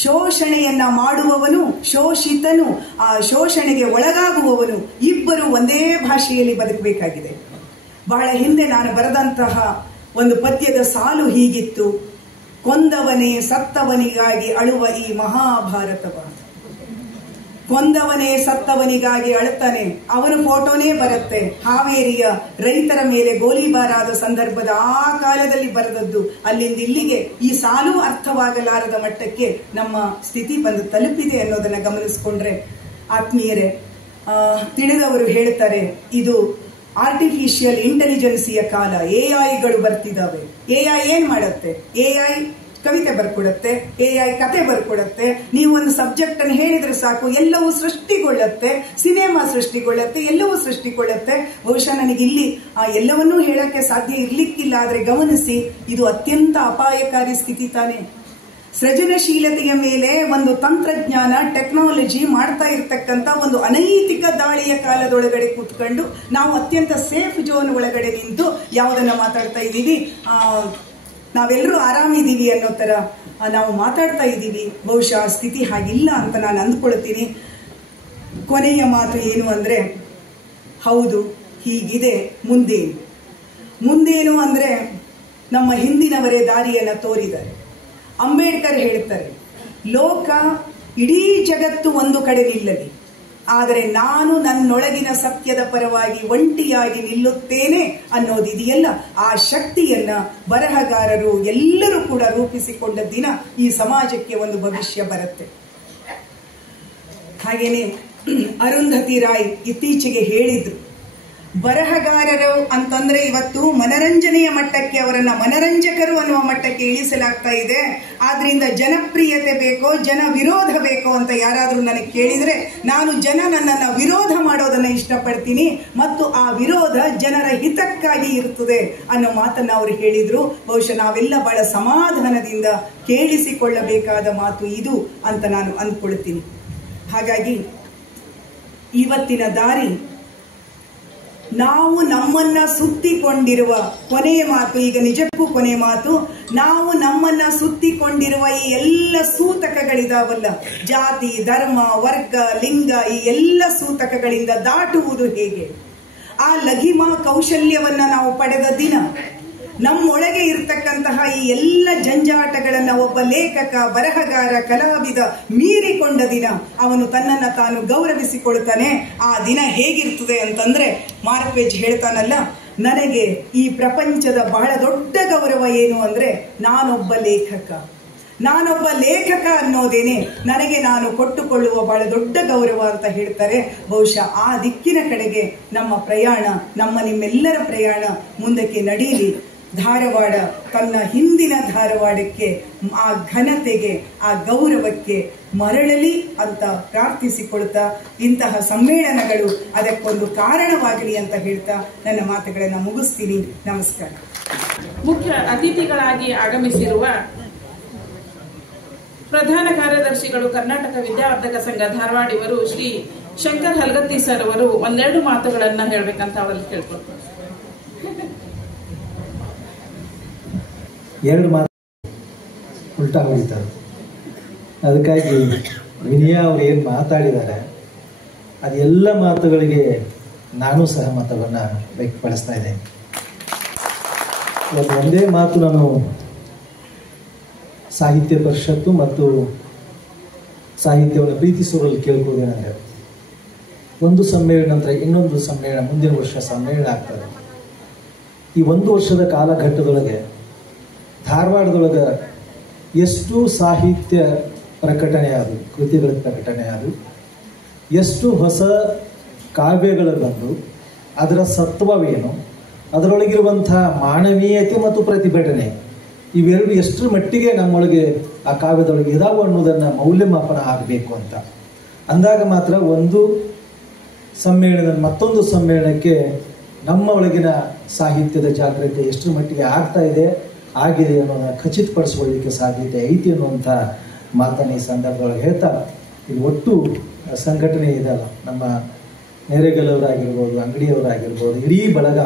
ಶೋಷಣೆಯನ್ನ ಮಾಡುವವನು, ಶೋಷಿತನು, ಆ ಶೋಷಣೆಗೆ ಒಳಗಾಗುವವನು ಇಬ್ಬರು ಒಂದೇ ಭಾಷೆಯಲ್ಲಿ ಬದುಕಬೇಕಾಗಿದೆ. ಬಹಳ ಹಿಂದೆ ನಾನು ಬರೆದಂತಹ ಒಂದು ಪದ್ಯದ ಸಾಲು ಹೀಗಿತ್ತು: ಕೊಂದವನೇ ಸತ್ತವನಿಗಾಗಿ ಅಳುವ ಈ ಮಹಾಭಾರತವ. ಕೊಂದವನೇ ಸತ್ತವನಿಗಾಗಿ ಅಳುತ್ತಾನೆ, ಅವನ ಫೋಟೋನೇ ಬರುತ್ತೆ. ಹಾವೇರಿಯ ರೈತರ ಮೇಲೆ ಗೋಲಿಬಾರಾದ ಸಂದರ್ಭದ ಆ ಕಾಲದಲ್ಲಿ ಬರೆದದ್ದು. ಅಲ್ಲಿಂದ ಇಲ್ಲಿಗೆ ಈ ಸಾಲು ಅರ್ಥವಾಗಲಾರದ ಮಟ್ಟಕ್ಕೆ ನಮ್ಮ ಸ್ಥಿತಿ ಬಂದು ತಲುಪಿದೆ ಅನ್ನೋದನ್ನ ಗಮನಿಸಿಕೊಂಡ್ರೆ, ಆತ್ಮೀಯರೇ, ತಿಳಿದವರು ಹೇಳ್ತಾರೆ, ಇದು ಆರ್ಟಿಫಿಷಿಯಲ್ ಇಂಟೆಲಿಜೆನ್ಸಿಯ ಕಾಲ. ಎಐಗಳು ಬರ್ತಿದ್ದಾವೆ. ಎಐ ಏನ್ ಮಾಡುತ್ತೆ? ಎಐ ಕವಿತೆ ಬರ್ಕೊಡುತ್ತೆ, ಎಐ ಕತೆ ಬರ್ಕೊಡುತ್ತೆ. ನೀವು ಒಂದು ಸಬ್ಜೆಕ್ಟ್ ಅನ್ನು ಹೇಳಿದ್ರೆ ಸಾಕು, ಎಲ್ಲವೂ ಸೃಷ್ಟಿಗೊಳ್ಳುತ್ತೆ, ಸಿನಿಮಾ ಸೃಷ್ಟಿಗೊಳ್ಳುತ್ತೆ, ಎಲ್ಲವೂ ಸೃಷ್ಟಿಗೊಳ್ಳುತ್ತೆ. ಬಹುಶಃ ನನಗೆ ಇಲ್ಲಿ ಎಲ್ಲವನ್ನೂ ಹೇಳಕ್ಕೆ ಸಾಧ್ಯ ಇರ್ಲಿಕ್ಕಿಲ್ಲ, ಆದ್ರೆ ಗಮನಿಸಿ, ಇದು ಅತ್ಯಂತ ಅಪಾಯಕಾರಿ ಸ್ಥಿತಿ ತಾನೆ. ಸೃಜನಶೀಲತೆಯ ಮೇಲೆ ಒಂದು ತಂತ್ರಜ್ಞಾನ ಟೆಕ್ನಾಲಜಿ ಮಾಡ್ತಾ ಇರ್ತಕ್ಕಂಥ ಒಂದು ಅನೈತಿಕ ದಾಳಿಯ ಕಾಲದೊಳಗಡೆ ಕೂತ್ಕೊಂಡು ನಾವು ಅತ್ಯಂತ ಸೇಫ್ ಝೋನ್ ಒಳಗಡೆ ನಿಂತು ಯಾವುದನ್ನ ಮಾತಾಡ್ತಾ ಇದ್ದೀವಿ, ನಾವೆಲ್ಲರೂ ಆರಾಮಿದ್ದೀವಿ ಅನ್ನೋ ತರ ನಾವು ಮಾತಾಡ್ತಾ ಇದ್ದೀವಿ. ಬಹುಶಃ ಸ್ಥಿತಿ ಹಾಗಿಲ್ಲ ಅಂತ ನಾನು ಅಂದ್ಕೊಳ್ತೀನಿ. ಕೊನೆಯ ಮಾತು ಏನು ಅಂದ್ರೆ, ಹೌದು ಹೀಗಿದೆ, ಮುಂದೇನು ಅಂದ್ರೆ ನಮ್ಮ ಹಿಂದಿನವರೇ ದಾರಿಯನ್ನ ತೋರಿದ್ದಾರೆ. ಅಂಬೇಡ್ಕರ್ ಹೇಳ್ತಾರೆ, ಲೋಕ ಇಡೀ ಜಗತ್ತು ಒಂದು ಕಡೆ ನಿಲ್ಲಲಿ, ಆದರೆ ನಾನು ನನ್ನೊಳಗಿನ ಸತ್ಯದ ಪರವಾಗಿ ಒಂಟಿಯಾಗಿ ನಿಲ್ಲುತ್ತೇನೆ ಅನ್ನೋದಿದೆಯಲ್ಲ, ಆ ಶಕ್ತಿಯನ್ನ ಬರಹಗಾರರು ಎಲ್ಲರೂ ಕೂಡ ರೂಪಿಸಿಕೊಂಡ ದಿನ ಈ ಸಮಾಜಕ್ಕೆ ಒಂದು ಭವಿಷ್ಯ ಬರುತ್ತೆ. ಹಾಗೇನೆ ಅರುಂಧತಿ ರಾಯ್ ಇತ್ತೀಚೆಗೆ ಹೇಳಿದ್ರು, ಬರಹಗಾರರು ಅಂತಂದ್ರೆ ಇವತ್ತು ಮನರಂಜನೆಯ ಮಟ್ಟಕ್ಕೆ ಅವರನ್ನ ಮನರಂಜಕರು ಅನ್ನುವ ಮಟ್ಟಕ್ಕೆ ಇಳಿಸಲಾಗ್ತಾ ಇದೆ. ಆದ್ರಿಂದ ಜನಪ್ರಿಯತೆ ಬೇಕೋ ಜನ ವಿರೋಧ ಬೇಕೋ ಅಂತ ಯಾರಾದ್ರೂ ನನಗೆ ಕೇಳಿದ್ರೆ, ನಾನು ಜನ ನನ್ನನ್ನ ವಿರೋಧ ಮಾಡೋದನ್ನ ಇಷ್ಟಪಡ್ತೀನಿ ಮತ್ತು ಆ ವಿರೋಧ ಜನರ ಹಿತಕ್ಕಾಗಿ ಇರ್ತದೆ ಅನ್ನೋ ಮಾತನ್ನ ಅವರು ಹೇಳಿದ್ರು. ಬಹುಶಃ ನಾವೆಲ್ಲ ಬಹಳ ಸಮಾಧಾನದಿಂದ ಕೇಳಿಸಿಕೊಳ್ಳಬೇಕಾದ ಮಾತು ಇದು ಅಂತ ನಾನು ಅಂದ್ಕೊಳ್ತೀನಿ. ಹಾಗಾಗಿ ಇವತ್ತಿನ ದಾರಿ, ನಾವು ನಮ್ಮನ್ನ ಸುತ್ತಿಕೊಂಡಿರುವ ಕೊನೆಯ ಮಾತು, ಈಗ ನಿಜಕ್ಕೂ ಕೊನೆಯ ಮಾತು, ನಾವು ನಮ್ಮನ್ನ ಸುತ್ತಿಕೊಂಡಿರುವ ಈ ಎಲ್ಲ ಸೂತಕಗಳಿದಾವಲ್ಲ, ಜಾತಿ, ಧರ್ಮ, ವರ್ಗ, ಲಿಂಗ, ಈ ಎಲ್ಲ ಸೂತಕಗಳಿಂದ ದಾಟುವುದು ಹೇಗೆ? ಆ ಲಘಿಮಾ ಕೌಶಲ್ಯವನ್ನ ನಾವು ಪಡೆದ ದಿನ, ನಮ್ಮೊಳಗೆ ಇರ್ತಕ್ಕಂತಹ ಈ ಎಲ್ಲ ಜಂಜಾಟಗಳನ್ನ ಒಬ್ಬ ಲೇಖಕ, ಬರಹಗಾರ, ಕಲಾವಿದ ಮೀರಿಕೊಂಡ ದಿನ ಅವನು ತನ್ನನ್ನ ತಾನು ಗೌರವಿಸಿಕೊಳ್ತಾನೆ. ಆ ದಿನ ಹೇಗಿರ್ತದೆ ಅಂತಂದ್ರೆ, ಮಾರ್ಕ್ವೆಜ್ ಹೇಳ್ತಾನಲ್ಲ, ನನಗೆ ಈ ಪ್ರಪಂಚದ ಬಹಳ ದೊಡ್ಡ ಗೌರವ ಏನು ಅಂದ್ರೆ ನಾನೊಬ್ಬ ಲೇಖಕ ಅನ್ನೋದೇನೆ ನನಗೆ ನಾನು ಕೊಟ್ಟುಕೊಳ್ಳುವ ಬಹಳ ದೊಡ್ಡ ಗೌರವ ಅಂತ ಹೇಳ್ತಾರೆ. ಬಹುಶಃ ಆ ದಿಕ್ಕಿನ ಕಡೆಗೆ ನಮ್ಮ ಪ್ರಯಾಣ, ನಿಮ್ಮೆಲ್ಲರ ಪ್ರಯಾಣ ಮುಂದಕ್ಕೆ ನಡೀಲಿ. ಧಾರವಾಡ ತನ್ನ ಹಿಂದಿನ ಧಾರವಾಡಕ್ಕೆ, ಆ ಘನತೆಗೆ, ಆ ಗೌರವಕ್ಕೆ ಮರಳಲಿ ಅಂತ ಪ್ರಾರ್ಥಿಸಿಕೊಳ್ತಾ, ಇಂತಹ ಸಮ್ಮೇಳನಗಳು ಅದಕ್ಕೊಂದು ಕಾರಣವಾಗಲಿ ಅಂತ ಹೇಳ್ತಾ ನನ್ನ ಮಾತುಗಳನ್ನು ಮುಗಿಸ್ತೀನಿ. ನಮಸ್ಕಾರ. ಮುಖ್ಯ ಅತಿಥಿಗಳಾಗಿ ಆಗಮಿಸಿರುವ ಪ್ರಧಾನ ಕಾರ್ಯದರ್ಶಿಗಳು ಕರ್ನಾಟಕ ವಿದ್ಯಾವರ್ಧಕ ಸಂಘ ಧಾರವಾಡ ಇವರು ಶ್ರೀ ಶಂಕರ್ ಹಲ್ಗತ್ತಿ ಸರ್ ಅವರು ಒಂದೆರಡು ಮಾತುಗಳನ್ನ ಹೇಳ್ಬೇಕಂತ ಅವರಲ್ಲಿ ಕೇಳ್ಕೊಳ್ತಾರೆ. ಎರಡು ಮಾತು ಉಲ್ಟಾ ಹೊಡಿತಾರೆ. ಅದಕ್ಕಾಗಿ ವಿನಯ ಅವರು ಏನು ಮಾತಾಡಿದ್ದಾರೆ ಅದೆಲ್ಲ ಮಾತುಗಳಿಗೆ ನಾನು ಸಹಮತವನ್ನು ವ್ಯಕ್ತಪಡಿಸ್ತಾ ಇದ್ದೇನೆ. ಒಂದೇ ಮಾತು ನಾನು ಸಾಹಿತ್ಯ ಪರಿಷತ್ತು ಮತ್ತು ಸಾಹಿತ್ಯವನ್ನು ಪ್ರೀತಿಸುವಲ್ಲಿ ಕೇಳ್ಕೋದೇನೆಂದರೆ, ಒಂದು ಸಮ್ಮೇಳನ ನಂತರ ಇನ್ನೊಂದು ಸಮ್ಮೇಳನ, ಮುಂದಿನ ವರ್ಷ ಸಮ್ಮೇಳನ ಆಗ್ತದೆ. ಈ ಒಂದು ವರ್ಷದ ಕಾಲಘಟ್ಟದೊಳಗೆ ಧಾರವಾಡದೊಳಗೆ ಎಷ್ಟು ಸಾಹಿತ್ಯ ಪ್ರಕಟಣೆ ಆದವು, ಕೃತಿಗಳ ಪ್ರಕಟಣೆ ಆದವು, ಎಷ್ಟು ಹೊಸ ಕಾವ್ಯಗಳು ಬಂದು ಅದರ ಸತ್ವವೇನು, ಅದರೊಳಗಿರುವಂಥ ಮಾನವೀಯತೆ ಮತ್ತು ಪ್ರತಿಭಟನೆ, ಇವೆರಡು ಎಷ್ಟರ ಮಟ್ಟಿಗೆ ನಮ್ಮೊಳಗೆ ಆ ಕಾವ್ಯದೊಳಗೆ ಇದಾವು ಅನ್ನೋದನ್ನು ಮೌಲ್ಯಮಾಪನ ಆಗಬೇಕು ಅಂತ ಅಂದಾಗ ಮಾತ್ರ ಒಂದು ಸಮ್ಮೇಳನ ಮತ್ತೊಂದು ಸಮ್ಮೇಳನಕ್ಕೆ ನಮ್ಮ ಒಳಗಿನ ಸಾಹಿತ್ಯದ ಜಾಗೃತಿ ಎಷ್ಟರ ಮಟ್ಟಿಗೆ ಆಗ್ತಾ ಇದೆ, ಆಗಿದೆ ಅನ್ನೋದನ್ನು ಖಚಿತಪಡಿಸ್ಕೊಳ್ಳಿಕ್ಕೆ ಸಾಧ್ಯತೆ ಐತಿ ಅನ್ನುವಂಥ ಮಾತನ್ನು ಈ ಸಂದರ್ಭದೊಳಗೆ ಹೇಳ್ತಾ, ಇದು ಒಟ್ಟು ಸಂಘಟನೆ ಇದಲ್ಲ, ನಮ್ಮ ನೆರೆಗಲವರಾಗಿರ್ಬೋದು, ಅಂಗಡಿಯವರಾಗಿರ್ಬೋದು, ಇಡೀ ಬಳಗ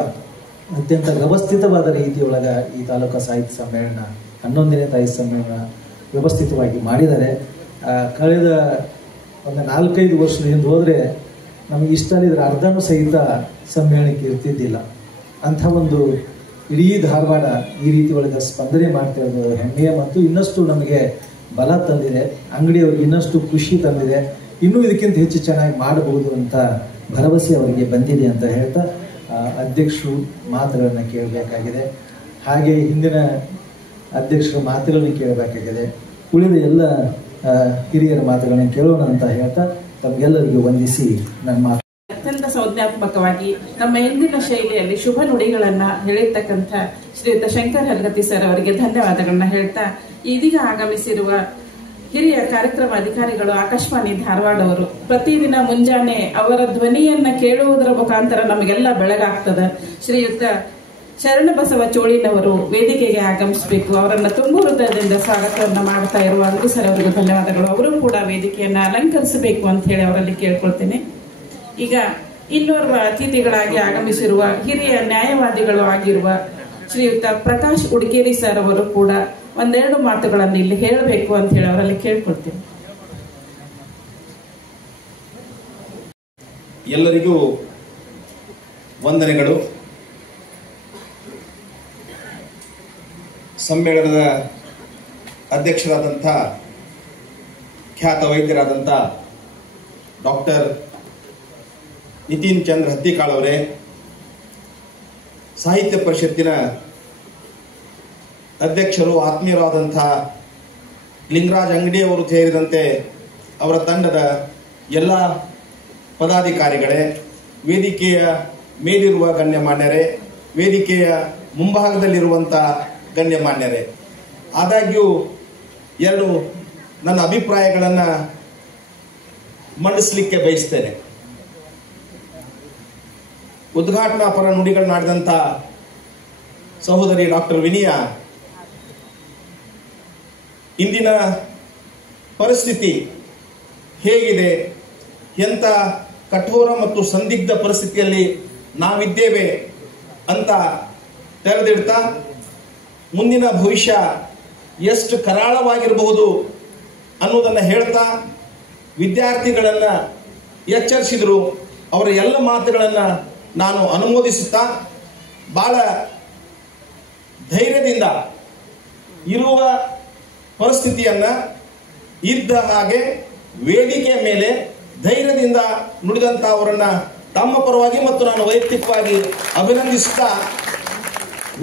ಅತ್ಯಂತ ವ್ಯವಸ್ಥಿತವಾದ ರೀತಿಯೊಳಗೆ ಈ ತಾಲೂಕಾ ಸಾಹಿತ್ಯ ಸಮ್ಮೇಳನ 11ನೇ ಸಾಹಿತ್ಯ ಸಮ್ಮೇಳನ ವ್ಯವಸ್ಥಿತವಾಗಿ ಮಾಡಿದ್ದಾರೆ. ಕಳೆದ ಒಂದು 4-5 ವರ್ಷದ ಹಿಂದೆ ಹೋದರೆ ನಮಗೆ ಇಷ್ಟ ಇದ್ರೆ ಅರ್ಧನೂ ಸಹಿತ ಸಮ್ಮೇಳನಕ್ಕೆ ಇರ್ತಿದ್ದಿಲ್ಲ. ಅಂಥ ಒಂದು ಇಡೀ ಧಾರವಾಡ ಈ ರೀತಿ ಒಳಗೆ ಸ್ಪಂದನೆ ಮಾಡ್ತಾ ಇರೋದು ಹೆಮ್ಮೆಯ ಮತ್ತು ಇನ್ನಷ್ಟು ನಮಗೆ ಬಲ ತಂದಿದೆ, ಅಂಗಡಿಯವ್ರಿಗೆ ಇನ್ನಷ್ಟು ಖುಷಿ ತಂದಿದೆ, ಇನ್ನೂ ಇದಕ್ಕಿಂತ ಹೆಚ್ಚು ಚೆನ್ನಾಗಿ ಮಾಡಬಹುದು ಅಂತ ಭರವಸೆ ಅವರಿಗೆ ಬಂದಿದೆ ಅಂತ ಹೇಳ್ತಾ ಅಧ್ಯಕ್ಷರು ಮಾತುಗಳನ್ನು ಕೇಳಬೇಕಾಗಿದೆ. ಹಾಗೆ ಹಿಂದಿನ ಅಧ್ಯಕ್ಷರ ಮಾತುಗಳನ್ನು ಕೇಳಬೇಕಾಗಿದೆ. ಉಳಿದ ಎಲ್ಲ ಹಿರಿಯರ ಮಾತುಗಳನ್ನು ಕೇಳೋಣ ಅಂತ ಹೇಳ್ತಾ ತಮಗೆಲ್ಲರಿಗೂ ವಂದಿಸಿ ನನ್ನ ಮಾತು. ಅತ್ಯಂತ ಪ್ರತಿಜ್ಞಾತ್ಮಕವಾಗಿ ನಮ್ಮ ಹಿಂದಿನ ಶೈಲಿಯಲ್ಲಿ ಶುಭ ನುಡಿಗಳನ್ನ ಹೇಳಿರ್ತಕ್ಕಂಥ ಶ್ರೀಯುತ ಶಂಕರ್ ಹಲ್ಗತ್ತಿ ಸರ್ ಅವರಿಗೆ ಧನ್ಯವಾದಗಳನ್ನ ಹೇಳ್ತಾ, ಇದೀಗ ಆಗಮಿಸಿರುವ ಹಿರಿಯ ಕಾರ್ಯಕ್ರಮ ಅಧಿಕಾರಿಗಳು ಆಕಾಶವಾಣಿ ಧಾರವಾಡ ಅವರು, ಪ್ರತಿದಿನ ಮುಂಜಾನೆ ಅವರ ಧ್ವನಿಯನ್ನ ಕೇಳುವುದರ ಮುಖಾಂತರ ನಮಗೆಲ್ಲ ಬೆಳಗಾಗ್ತದ. ಶ್ರೀಯುತ ಶರಣಬಸವ ಚೋಳಿನವರು ವೇದಿಕೆಗೆ ಆಗಮಿಸಬೇಕು. ಅವರನ್ನ ತುಂಬು ಹೃದಯದಿಂದ ಸ್ವಾಗತವನ್ನ ಮಾಡ್ತಾ ಇರುವ ಅಂದು ಸರ್ ಅವರಿಗೆ ಧನ್ಯವಾದಗಳು. ಅವರು ಕೂಡ ವೇದಿಕೆಯನ್ನ ಅಲಂಕರಿಸಬೇಕು ಅಂತ ಹೇಳಿ ಅವರಲ್ಲಿ ಕೇಳ್ಕೊಳ್ತೇನೆ. ಈಗ ಇನ್ನೋರ್ವ ಅತಿಥಿಗಳಾಗಿ ಆಗಮಿಸಿರುವ ಹಿರಿಯ ನ್ಯಾಯವಾದಿಗಳು ಆಗಿರುವ ಶ್ರೀಯುತ ಪ್ರಕಾಶ್ ಉಡುಗೇರಿ ಸರ್ ಅವರು ಕೂಡ ಒಂದೆರಡು ಮಾತುಗಳನ್ನು ಇಲ್ಲಿ ಹೇಳಬೇಕು ಅಂತ ಹೇಳಿ ಅವರಲ್ಲಿ ಕೇಳ್ಕೊಳ್ತೇನೆ. ಎಲ್ಲರಿಗೂ ವಂದನೆಗಳು. ಸಮ್ಮೇಳನದ ಅಧ್ಯಕ್ಷರಾದಂಥ ಖ್ಯಾತ ವೈದ್ಯರಾದಂಥ ಡಾಕ್ಟರ್ ನಿತಿನ್ ಚಂದ್ರ ಹತ್ತಿಕಾಳ್ ಅವರೇ, ಸಾಹಿತ್ಯ ಪರಿಷತ್ತಿನ ಅಧ್ಯಕ್ಷರು ಆತ್ಮೀಯರಾದಂಥ ಲಿಂಗರಾಜ್ ಅಂಗಡಿಯವರು ಸೇರಿದಂತೆ ಅವರ ತಂಡದ ಎಲ್ಲ ಪದಾಧಿಕಾರಿಗಳೇ, ವೇದಿಕೆಯ ಮೇಲಿರುವ ಗಣ್ಯಮಾನ್ಯರೇ, ವೇದಿಕೆಯ ಮುಂಭಾಗದಲ್ಲಿರುವಂಥ ಗಣ್ಯಮಾನ್ಯರೇ, ಆದಾಗ್ಯೂ ಎರಡು ನನ್ನ ಅಭಿಪ್ರಾಯಗಳನ್ನು ಮಂಡಿಸಲಿಕ್ಕೆ ಬಯಸ್ತೇನೆ. ಉದ್ಘಾಟನಾ ಪರ ನುಡಿಗಳನ್ನಾಡಿದಂಥ ಸಹೋದರಿ ಡಾಕ್ಟರ್ ವಿನಿಯಾ, ಇಂದಿನ ಪರಿಸ್ಥಿತಿ ಹೇಗಿದೆ, ಎಂಥ ಕಠೋರ ಮತ್ತು ಸಂದಿಗ್ಧ ಪರಿಸ್ಥಿತಿಯಲ್ಲಿ ನಾವಿದ್ದೇವೆ ಅಂತ ತೆರೆದಿಡ್ತಾ, ಮುಂದಿನ ಭವಿಷ್ಯ ಎಷ್ಟು ಕರಾಳವಾಗಿರಬಹುದು ಅನ್ನೋದನ್ನು ಹೇಳ್ತಾ ವಿದ್ಯಾರ್ಥಿಗಳನ್ನು ಎಚ್ಚರಿಸಿದರು. ಅವರ ಎಲ್ಲ ಮಾತುಗಳನ್ನು ನಾನು ಅನುಮೋದಿಸುತ್ತಾ, ಬಹಳ ಧೈರ್ಯದಿಂದ ಇರುವ ಪರಿಸ್ಥಿತಿಯನ್ನು ಇದ್ದ ಹಾಗೆ ವೇದಿಕೆಯ ಮೇಲೆ ಧೈರ್ಯದಿಂದ ನುಡಿದಂಥ ಅವರನ್ನು ತಮ್ಮ ಪರವಾಗಿ ಮತ್ತು ನಾನು ವೈಯಕ್ತಿಕವಾಗಿ ಅಭಿನಂದಿಸುತ್ತಾ,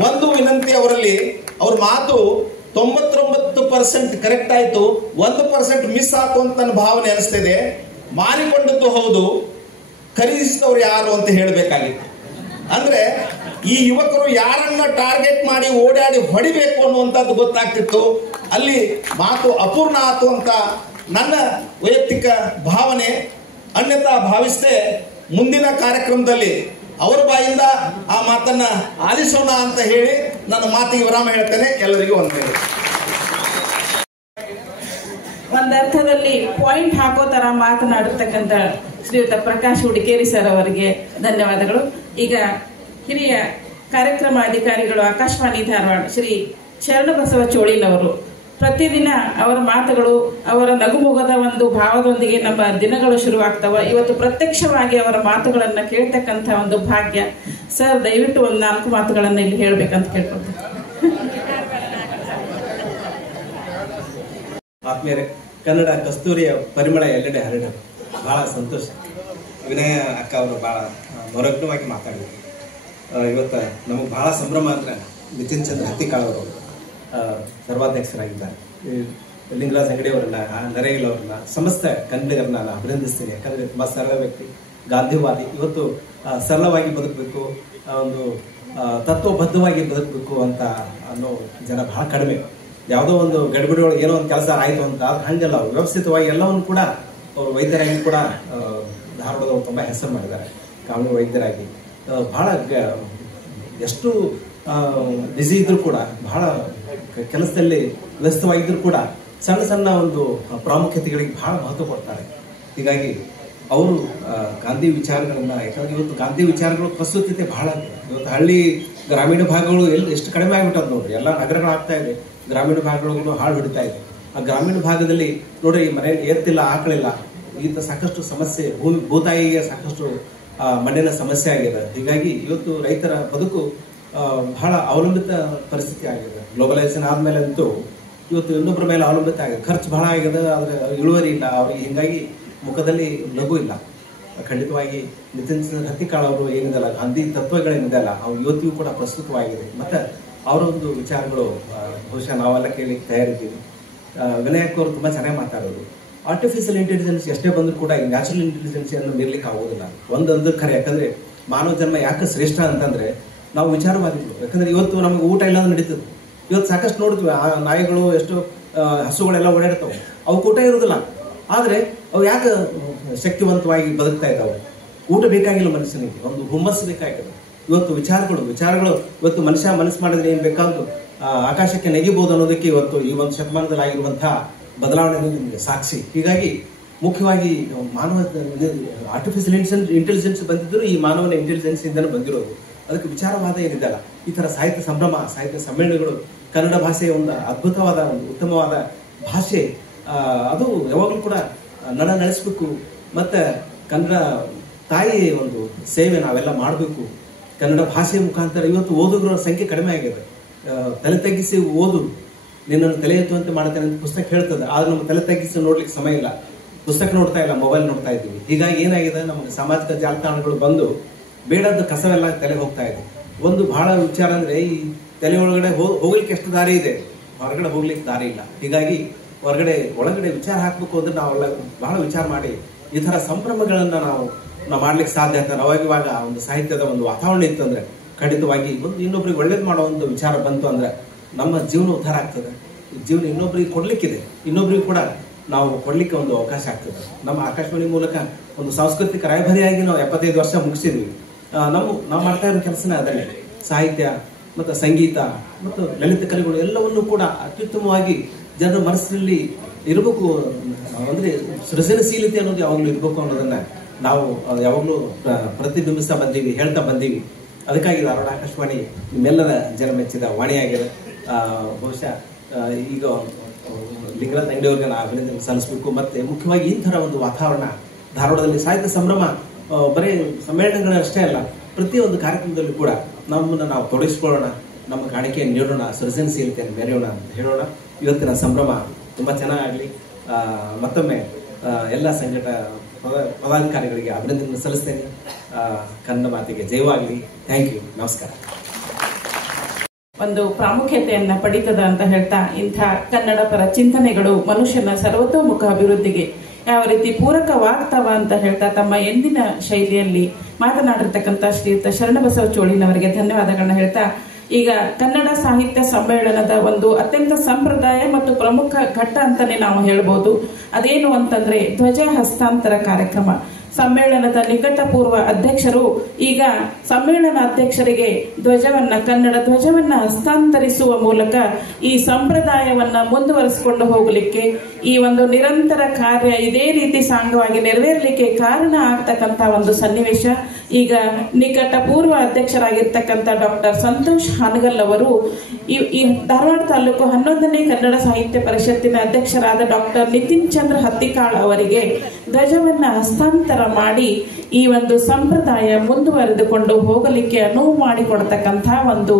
ಒಂದು ವಿನಂತಿ ಅವರಲ್ಲಿ, ಅವ್ರ ಮಾತು 99% ಕರೆಕ್ಟ್ ಆಯಿತು, 1% ಮಿಸ್ ಆಯ್ತು ಅಂತ ನನ್ನ ಭಾವನೆ ಅನಿಸ್ತಿದೆ. ಮಾರಿಕೊಂಡದ್ದು ಹೌದು, ಖರೀದಿಸಿದವರು ಯಾರು ಅಂತ ಹೇಳಬೇಕಾಗಿತ್ತು. ಅಂದ್ರೆ ಈ ಯುವಕರು ಯಾರನ್ನ ಟಾರ್ಗೆಟ್ ಮಾಡಿ ಓಡಾಡಿ ಹೊಡಿಬೇಕು ಅನ್ನುವಂಥದ್ದು ಗೊತ್ತಾಗ್ತಿತ್ತು. ಅಲ್ಲಿ ಮಾತು ಅಪೂರ್ಣ ಆತು ಅಂತ ನನ್ನ ವೈಯಕ್ತಿಕ ಭಾವನೆ. ಅನ್ಯತಾ ಭಾವಿಸದೆ ಮುಂದಿನ ಕಾರ್ಯಕ್ರಮದಲ್ಲಿ ಅವರ ಬಾಯಿಂದ ಆ ಮಾತನ್ನ ಆಲಿಸೋಣ ಅಂತ ಹೇಳಿ ನನ್ನ ಮಾತಿಗೆ ವಿರಾಮ ಹೇಳ್ತೇನೆ. ಎಲ್ಲರಿಗೂ ವಂದನೆಗಳು. ಒಂದರ್ಥದಲ್ಲಿ ಪಾಯಿಂಟ್ ಹಾಕೋ ತರ ಮಾತನಾಡಿರ್ತಕ್ಕಂಥ ಶ್ರೀಯುತ ಪ್ರಕಾಶ್ ಉಡುಗೇರಿ ಸರ್ ಅವರಿಗೆ ಧನ್ಯವಾದಗಳು. ಈಗ ಹಿರಿಯ ಕಾರ್ಯಕ್ರಮ ಅಧಿಕಾರಿಗಳು ಆಕಾಶವಾಣಿ ಧಾರವಾಡ ಶ್ರೀ ಶರಣಬಸವ ಚೋಳಿನವರು, ಪ್ರತಿದಿನ ಅವರ ಮಾತುಗಳು, ಅವರ ನಗುಮೊಗದ ಒಂದು ಭಾವದೊಂದಿಗೆ ನಮ್ಮ ದಿನಗಳು ಶುರುವಾಗ್ತವ. ಇವತ್ತು ಪ್ರತ್ಯಕ್ಷವಾಗಿ ಅವರ ಮಾತುಗಳನ್ನ ಕೇಳ್ತಕ್ಕಂಥ ಒಂದು ಭಾಗ್ಯ. ಸರ್, ದಯವಿಟ್ಟು ಒಂದು 4 ಮಾತುಗಳನ್ನ ಇಲ್ಲಿ ಹೇಳ್ಬೇಕಂತ ಕೇಳ್ಕೊಳ್ತೀನಿ. ಆತ್ಮೀಯರೇ, ಕನ್ನಡ ಕಸ್ತೂರಿಯ ಪರಿಮಳ ಎಲ್ಲೆಡೆ ಹರಡಲು ಬಹಳ ಸಂತೋಷ. ವಿನಯ ಅಕ್ಕ ಅವರು ಬಹಳ ಮೊರಗ್ನವಾಗಿ ಮಾತಾಡಿದ್ರು. ಇವತ್ತು ನಮಗೆ ಬಹಳ ಸಂಭ್ರಮ ಅಂದ್ರೆ ನಿತಿನ್ ಚಂದ್ರ ಹತ್ತಿಕಾಳ್ ಅವರು ಸರ್ವಾಧ್ಯಕ್ಷರಾಗಿದ್ದಾರೆ. ಲಿಂಗರಾಜ್ ಅಂಗಡಿ ಅವರನ್ನ, ನರೇಗಲ್ ಅವರನ್ನ, ಸಮಸ್ತ ಕನ್ನಡಿಗರನ್ನ ನಾನು ಅಭಿನಂದಿಸ್ತೀನಿ. ಯಾಕಂದ್ರೆ ತುಂಬಾ ಸರಳ ವ್ಯಕ್ತಿ, ಗಾಂಧಿವಾದಿ. ಇವತ್ತು ಸರಳವಾಗಿ ಬದುಕಬೇಕು, ಒಂದು ತತ್ವಬದ್ಧವಾಗಿ ಬದುಕಬೇಕು ಅಂತ ಅನ್ನೋ ಜನ ಬಹಳ ಕಡಿಮೆ. ಯಾವುದೋ ಒಂದು ಗಡಿಬಿಡಿ ಒಳಗೆ ಏನೋ ಒಂದು ಕೆಲಸ ಆಯ್ತು ಅಂತ ಹಂಗಲ್ಲ, ವ್ಯವಸ್ಥಿತವಾಗಿ ಎಲ್ಲವನ್ನು ಕೂಡ ಅವರು ವೈದ್ಯರಾಗಿ ಕೂಡ ಧಾರವಾಡದವರು ತುಂಬಾ ಹೆಸರು ಮಾಡಿದ್ದಾರೆ. ಕಾನೂನು ವೈದ್ಯರಾಗಿ ಬಹಳ ಎಷ್ಟು ಬ್ಯುಸಿ ಇದ್ರು ಕೂಡ, ಬಹಳ ಕೆಲಸದಲ್ಲಿ ವ್ಯಸ್ತವಾಗಿದ್ರು ಕೂಡ ಸಣ್ಣ ಸಣ್ಣ ಒಂದು ಪ್ರಾಮುಖ್ಯತೆಗಳಿಗೆ ಬಹಳ ಮಹತ್ವ ಕೊಡ್ತಾರೆ. ಹೀಗಾಗಿ ಅವರು ಗಾಂಧಿ ವಿಚಾರಗಳನ್ನ, ಯಾಕಂದ್ರೆ ಇವತ್ತು ಗಾಂಧಿ ವಿಚಾರಗಳು ಪ್ರಸ್ತುತತೆ ಬಹಳ ಇದೆ. ಇವತ್ತು ಹಳ್ಳಿ ಗ್ರಾಮೀಣ ಭಾಗಗಳು ಎಷ್ಟು ಕಡಿಮೆ ಆಗ್ಬಿಟ್ಟದ ನೋಡ್ರಿ. ಎಲ್ಲ ನಗರಗಳಾಗ್ತಾ ಇದೆ, ಗ್ರಾಮೀಣ ಭಾಗಗಳು ಹಾಳು ಹಿಡಿತಾ ಇದೆ. ಆ ಗ್ರಾಮೀಣ ಭಾಗದಲ್ಲಿ ನೋಡ್ರಿ, ಮನೆಯಲ್ಲಿ ಎತ್ತಿಲ್ಲ, ಆಕಳಿಲ್ಲ, ಈತ ಸಾಕಷ್ಟು ಸಮಸ್ಯೆ, ಭೂತಾಯಿಗೆ ಸಾಕಷ್ಟು ಮಣ್ಣಿನ ಸಮಸ್ಯೆ ಆಗಿದೆ. ಹೀಗಾಗಿ ಇವತ್ತು ರೈತರ ಬದುಕು ಬಹಳ ಅವಲಂಬಿತ ಪರಿಸ್ಥಿತಿ ಆಗಿದೆ. ಗ್ಲೋಬಲೈಸೇಷನ್ ಆದ್ಮೇಲೆ ಅಂತೂ ಇವತ್ತು ಇನ್ನೊಬ್ಬರ ಮೇಲೆ ಅವಲಂಬಿತ ಆಗಿದೆ. ಖರ್ಚು ಬಹಳ ಆಗಿದೆ, ಆದ್ರೆ ಇಳುವರಿ ಇಲ್ಲ ಅವರಿಗೆ. ಹೀಗಾಗಿ ಮುಖದಲ್ಲಿ ಲಘು ಇಲ್ಲ. ಖಂಡಿತವಾಗಿ ನಿತಿನ್ ಚಂದ್ರ ಹತ್ತಿಕಾಳ್ ಅವರು ಏನಿದೆಲ್ಲ ಗಾಂಧಿ ತತ್ವಗಳೇನಿದೆಲ್ಲ ಅವು ಇವತ್ತಿಗೂ ಕೂಡ ಪ್ರಸ್ತುತವಾಗಿದೆ. ಮತ್ತೆ ಅವರ ಒಂದು ವಿಚಾರಗಳು ಬಹುಶಃ ನಾವೆಲ್ಲ ಕೇಳಿ ತಯಾರಿದ್ದೀವಿ. ವಿನಾಯಕ್ ಅವರು ತುಂಬಾ ಚೆನ್ನಾಗಿ ಮಾತಾಡೋರು. ಆರ್ಟಿಫಿಷಿಯಲ್ ಇಂಟೆಲಿಜೆನ್ಸ್ ಎಷ್ಟೇ ಬಂದರೂ ಕೂಡ ಈ ನ್ಯಾಚುರಲ್ ಇಂಟೆಲಿಜೆನ್ಸ್ ಅನ್ನು ಮೀರ್ಲಿಕ್ಕೆ ಆಗೋದಿಲ್ಲ. ಒಂದೊಂದು ಖರೆ. ಯಾಕಂದ್ರೆ ಮಾನವ ಜನ್ಮ ಯಾಕೆ ಶ್ರೇಷ್ಠ ಅಂತಂದ್ರೆ ನಾವು ವಿಚಾರವಾದಿಗಳು. ಯಾಕಂದ್ರೆ ಇವತ್ತು ನಮಗೆ ಊಟ ಇಲ್ಲ ನಡೀತದೆ. ಇವತ್ತು ಸಾಕಷ್ಟು ನೋಡ್ತೀವಿ, ಆ ನಾಯಿಗಳು ಎಷ್ಟು ಹಸುಗಳೆಲ್ಲ ಓಡಾಡ್ತಾವೆ, ಅವಕ್ಕೆ ಊಟ ಇರೋದಿಲ್ಲ. ಆದ್ರೆ ಅವು ಯಾಕೆ ಶಕ್ತಿವಂತವಾಗಿ ಬದುಕ್ತಾ ಇದ್ದಾವೆ? ಊಟ ಬೇಕಾಗಿಲ್ಲ ಮನುಷ್ಯನಿಗೆ, ಒಂದು ಹುಮ್ಮಸ್ಸು ಬೇಕಾಗಿದೆ. ಇವತ್ತು ವಿಚಾರಗಳು ಇವತ್ತು ಮನುಷ್ಯ ಮನಸ್ಸು ಮಾಡಿದ್ರೆ ಏನ್ ಬೇಕಾದ್ರು ಆಕಾಶಕ್ಕೆ ನೆಗಿಬಹುದು ಅನ್ನೋದಕ್ಕೆ ಇವತ್ತು ಈ ಒಂದು ಶತಮಾನದಲ್ಲಿ ಆಗಿರುವಂತಹ ಬದಲಾವಣೆ ನಿಮಗೆ ಸಾಕ್ಷಿ. ಹೀಗಾಗಿ ಮುಖ್ಯವಾಗಿ ಮಾನವ ಆರ್ಟಿಫಿಷಿಯಲ್ ಇಂಟೆಲಿಜೆನ್ಸ್ ಬಂದಿದ್ರು ಈ ಮಾನವನ ಇಂಟೆಲಿಜೆನ್ಸ್ ಇಂದನೇ ಬಂದಿರೋದು. ಅದಕ್ಕೆ ವಿಚಾರವಾದ ಏನಿದೆಯಲ್ಲ, ಈ ತರ ಸಾಹಿತ್ಯ ಸಂಭ್ರಮ, ಸಾಹಿತ್ಯ ಸಮ್ಮೇಳನಗಳು, ಕನ್ನಡ ಭಾಷೆಯ ಒಂದು ಅದ್ಭುತವಾದ ಒಂದು ಉತ್ತಮವಾದ ಭಾಷೆ, ಅದು ಯಾವಾಗಲೂ ಕೂಡ ನಡೆಸಬೇಕು. ಮತ್ತೆ ಕನ್ನಡ ತಾಯಿ ಒಂದು ಸೇವೆ ನಾವೆಲ್ಲ ಮಾಡಬೇಕು. ಕನ್ನಡ ಭಾಷೆಯ ಮುಖಾಂತರ ಇವತ್ತು ಓದುಗರ ಸಂಖ್ಯೆ ಕಡಿಮೆ ಆಗಿದೆ. ತಲೆ ತಗ್ಗಿಸಿ ಓದು, ನಿನ್ನನ್ನು ತಲೆ ಎತ್ತುವಂತೆ ಮಾಡುತ್ತೇನೆ ಅಂತ ಪುಸ್ತಕ ಹೇಳ್ತದೆ. ಆದ್ರೆ ನಮ್ಮ ತಲೆ ತಗ್ಗಿಸಿ ನೋಡ್ಲಿಕ್ಕೆ ಸಮಯ ಇಲ್ಲ, ಪುಸ್ತಕ ನೋಡ್ತಾ ಇಲ್ಲ, ಮೊಬೈಲ್ ನೋಡ್ತಾ ಇದ್ದೀವಿ. ಹೀಗಾಗಿ ಏನಾಗಿದೆ, ನಮಗೆ ಸಾಮಾಜಿಕ ಜಾಲತಾಣಗಳು ಬಂದು ಬೇಡದ ಕಸವೆಲ್ಲ ತಲೆ ಹೋಗ್ತಾ ಇದೆ. ಒಂದು ಬಹಳ ವಿಚಾರ ಅಂದ್ರೆ, ಈ ತಲೆ ಒಳಗಡೆ ಹೋಗ್ಲಿಕ್ಕೆ ಎಷ್ಟು ದಾರಿ ಇದೆ, ಹೊರಗಡೆ ಹೋಗ್ಲಿಕ್ಕೆ ದಾರಿ ಇಲ್ಲ. ಹೀಗಾಗಿ ಒಳಗಡೆ ವಿಚಾರ ಹಾಕ್ಬೇಕು ಅಂದ್ರೆ ನಾವೆಲ್ಲ ಬಹಳ ವಿಚಾರ ಮಾಡಿ ಈ ತರ ಸಂಭ್ರಮಗಳನ್ನ ನಾವು ಮಾಡ್ಲಿಕ್ಕೆ ಸಾಧ್ಯ ಆಗ್ತದೆ. ಅವಾಗಿವಾಗ ಒಂದು ಸಾಹಿತ್ಯದ ಒಂದು ವಾತಾವರಣ ಇತ್ತಂದ್ರೆ ಖಂಡಿತವಾಗಿ ಇನ್ನೊಬ್ರಿಗೆ ಒಳ್ಳೇದು ಮಾಡೋ ಒಂದು ವಿಚಾರ ಬಂತು ಅಂದ್ರೆ ನಮ್ಮ ಜೀವನ ಉದ್ಧಾರ ಆಗ್ತದೆ. ಜೀವನ ಇನ್ನೊಬ್ರಿಗೆ ಕೊಡ್ಲಿಕ್ಕಿದೆ, ಇನ್ನೊಬ್ರಿಗೆ ಕೂಡ ನಾವು ಕೊಡ್ಲಿಕ್ಕೆ ಒಂದು ಅವಕಾಶ ಆಗ್ತದೆ. ನಮ್ಮ ಆಕಾಶವಾಣಿ ಮೂಲಕ ಒಂದು ಸಾಂಸ್ಕೃತಿಕ ರಾಯಭಾರಿಯಾಗಿ ನಾವು 75 ವರ್ಷ ಮುಗಿಸಿದ್ವಿ. ನಾವು ಮಾಡ್ತಾ ಇರೋ ಕೆಲಸನೇ ಅದನ್ನೇ. ಸಾಹಿತ್ಯ ಮತ್ತು ಸಂಗೀತ ಮತ್ತು ಲಲಿತ ಕಲೆಗಳು ಎಲ್ಲವನ್ನೂ ಕೂಡ ಅತ್ಯುತ್ತಮವಾಗಿ ಜನರ ಮನಸ್ಸಿನಲ್ಲಿ ಇರಬೇಕು. ಅಂದ್ರೆ ಸೃಜನಶೀಲತೆ ಅನ್ನೋದು ಯಾವಾಗಲೂ ಇರಬೇಕು ಅನ್ನೋದನ್ನ ನಾವು ಯಾವಾಗಲೂ ಪ್ರತಿಬಿಂಬಿಸ್ತಾ ಬಂದೀವಿ, ಹೇಳ್ತಾ ಬಂದೀವಿ. ಅದಕ್ಕಾಗಿ ಧಾರವಾಡ ಆಕಾಶವಾಣಿ ನಿಮ್ಮೆಲ್ಲರ ಜನಮೆಚ್ಚಿದ ವಾಣಿಯಾಗಿದೆ. ಬಹುಶಃ ಈಗ ಲಿಂಗರಾಜ್ ಅಂಗಡಿಯವ್ರಿಗೆ ನಾವು ಅಭಿನಂದನೆ ಸಲ್ಲಿಸಬೇಕು. ಮತ್ತೆ ಮುಖ್ಯವಾಗಿ ಈ ತರ ಒಂದು ವಾತಾವರಣ ಧಾರವಾಡದಲ್ಲಿ ಸಾಹಿತ್ಯ ಸಂಭ್ರಮ ಬರೀ ಸಮ್ಮೇಳನಗಳಷ್ಟೇ ಅಲ್ಲ, ಪ್ರತಿಯೊಂದು ಕಾರ್ಯಕ್ರಮದಲ್ಲೂ ಕೂಡ ನಮ್ಮನ್ನು ನಾವು ತೊಡಗಿಸ್ಕೊಳ್ಳೋಣ, ನಮ್ಮ ಕಾಣಿಕೆಯನ್ನು ನೀಡೋಣ, ಸೃಜನಶೀಲತೆಯನ್ನು ಮೆರೆಯೋಣ ಅಂತ ಹೇಳೋಣ. ಇವತ್ತಿನ ಸಂಭ್ರಮ ತುಂಬಾ ಚೆನ್ನಾಗಲಿ. ಮತ್ತೊಮ್ಮೆ ಎಲ್ಲ ಪದಾಧಿಕಾರಿಗಳಿಗೆ ಅಭಿನಂದನೆ ಸಲ್ಲಿಸ್ತೇನೆ. ಕನ್ನಡ ಮಾತಿಗೆ ಜಯವಾಗಲಿ. Thank you. ನಮಸ್ಕಾರ. ಒಂದು ಪ್ರಾಮುಖ್ಯತೆಯನ್ನ ಪಡೀತದ ಅಂತ ಹೇಳ್ತಾ, ಇಂಥ ಕನ್ನಡ ಪರ ಚಿಂತನೆಗಳು ಮನುಷ್ಯನ ಸರ್ವತೋಮುಖ ಅಭಿವೃದ್ಧಿಗೆ ಯಾವ ರೀತಿ ಪೂರಕವಾಗ್ತಾವ ಅಂತ ಹೇಳ್ತಾ ತಮ್ಮ ಎಂದಿನ ಶೈಲಿಯಲ್ಲಿ ಮಾತನಾಡಿರ್ತಕ್ಕಂಥ ಶ್ರೀಯುತ ಶರಣಬಸವ ಚೋಳಿನವರಿಗೆ ಧನ್ಯವಾದಗಳನ್ನ ಹೇಳ್ತಾ, ಈಗ ಕನ್ನಡ ಸಾಹಿತ್ಯ ಸಮ್ಮೇಳನದ ಒಂದು ಅತ್ಯಂತ ಸಂಪ್ರದಾಯ ಮತ್ತು ಪ್ರಮುಖ ಘಟ್ಟ ಅಂತಾನೆ ನಾವು ಹೇಳ್ಬೋದು. ಅದೇನು ಅಂತಂದ್ರೆ ಧ್ವಜ ಹಸ್ತಾಂತರ ಕಾರ್ಯಕ್ರಮ. ಸಮ್ಮೇಳನದ ನಿಕಟಪೂರ್ವ ಅಧ್ಯಕ್ಷರು ಈಗ ಸಮ್ಮೇಳನ ಅಧ್ಯಕ್ಷರಿಗೆ ಕನ್ನಡ ಧ್ವಜವನ್ನ ಹಸ್ತಾಂತರಿಸುವ ಮೂಲಕ ಈ ಸಂಪ್ರದಾಯವನ್ನ ಮುಂದುವರಿಸಿಕೊಂಡು ಹೋಗಲಿಕ್ಕೆ, ಈ ಒಂದು ನಿರಂತರ ಕಾರ್ಯ ಇದೇ ರೀತಿ ಸಾಂಗವಾಗಿ ನೆರವೇರಲಿಕ್ಕೆ ಕಾರಣ ಆಗ್ತಕ್ಕಂತ ಒಂದು ಸನ್ನಿವೇಶ. ಈಗ ನಿಕಟಪೂರ್ವ ಅಧ್ಯಕ್ಷರಾಗಿರ್ತಕ್ಕಂಥ ಡಾಕ್ಟರ್ ಸಂತೋಷ್ ಹಾನಗಲ್ ಅವರು ಈ ಧಾರವಾಡ ತಾಲೂಕು 11ನೇ ಕನ್ನಡ ಸಾಹಿತ್ಯ ಪರಿಷತ್ತಿನ ಅಧ್ಯಕ್ಷರಾದ ಡಾಕ್ಟರ್ ನಿತಿನ್ ಚಂದ್ರ ಹತ್ತಿಕಾಳ್ ಅವರಿಗೆ ಧ್ವಜವನ್ನ ಹಸ್ತಾಂತರ ಮಾಡಿ ಈ ಒಂದು ಸಂಪ್ರದಾಯ ಮುಂದುವರೆದುಕೊಂಡು ಹೋಗಲಿಕ್ಕೆ ಅನುವು ಮಾಡಿಕೊಡ್ತಕ್ಕಂಥ ಒಂದು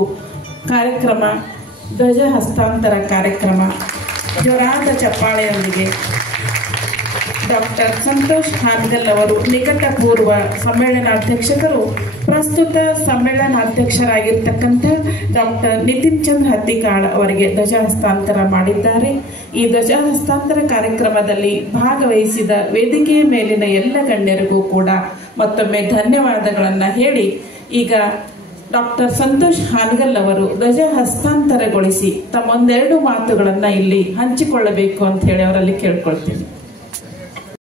ಕಾರ್ಯಕ್ರಮ ಧ್ವಜ ಹಸ್ತಾಂತರ ಕಾರ್ಯಕ್ರಮ. ಜೋರಾದ ಚಪ್ಪಾಳೆಯೊಂದಿಗೆ ಡಾಕ್ಟರ್ ಸಂತೋಷ್ ಹಾನಗಲ್ ಅವರು ನಿಕಟಪೂರ್ವ ಸಮ್ಮೇಳನಾಧ್ಯಕ್ಷರು ಪ್ರಸ್ತುತ ಸಮ್ಮೇಳನಾಧ್ಯಕ್ಷರಾಗಿರ್ತಕ್ಕಂಥ ಡಾಕ್ಟರ್ ನಿತಿನ್ ಚಂದ್ರ ಹತ್ತಿಕಾಳ್ ಅವರಿಗೆ ಧ್ವಜ ಹಸ್ತಾಂತರ ಮಾಡಿದ್ದಾರೆ. ಈ ಧ್ವಜ ಹಸ್ತಾಂತರ ಕಾರ್ಯಕ್ರಮದಲ್ಲಿ ಭಾಗವಹಿಸಿದ ವೇದಿಕೆಯ ಮೇಲಿನ ಎಲ್ಲ ಗಣ್ಯರಿಗೂ ಕೂಡ ಮತ್ತೊಮ್ಮೆ ಧನ್ಯವಾದಗಳನ್ನ ಹೇಳಿ, ಈಗ ಡಾಕ್ಟರ್ ಸಂತೋಷ್ ಹಾನಗಲ್ ಅವರು ಧ್ವಜ ಹಸ್ತಾಂತರಗೊಳಿಸಿ ತಮ್ಮೊಂದೆರಡು ಮಾತುಗಳನ್ನ ಇಲ್ಲಿ ಹಂಚಿಕೊಳ್ಳಬೇಕು ಅಂತ ಹೇಳಿ ಅವರಲ್ಲಿ ಕೇಳ್ಕೊಳ್ತೀನಿ.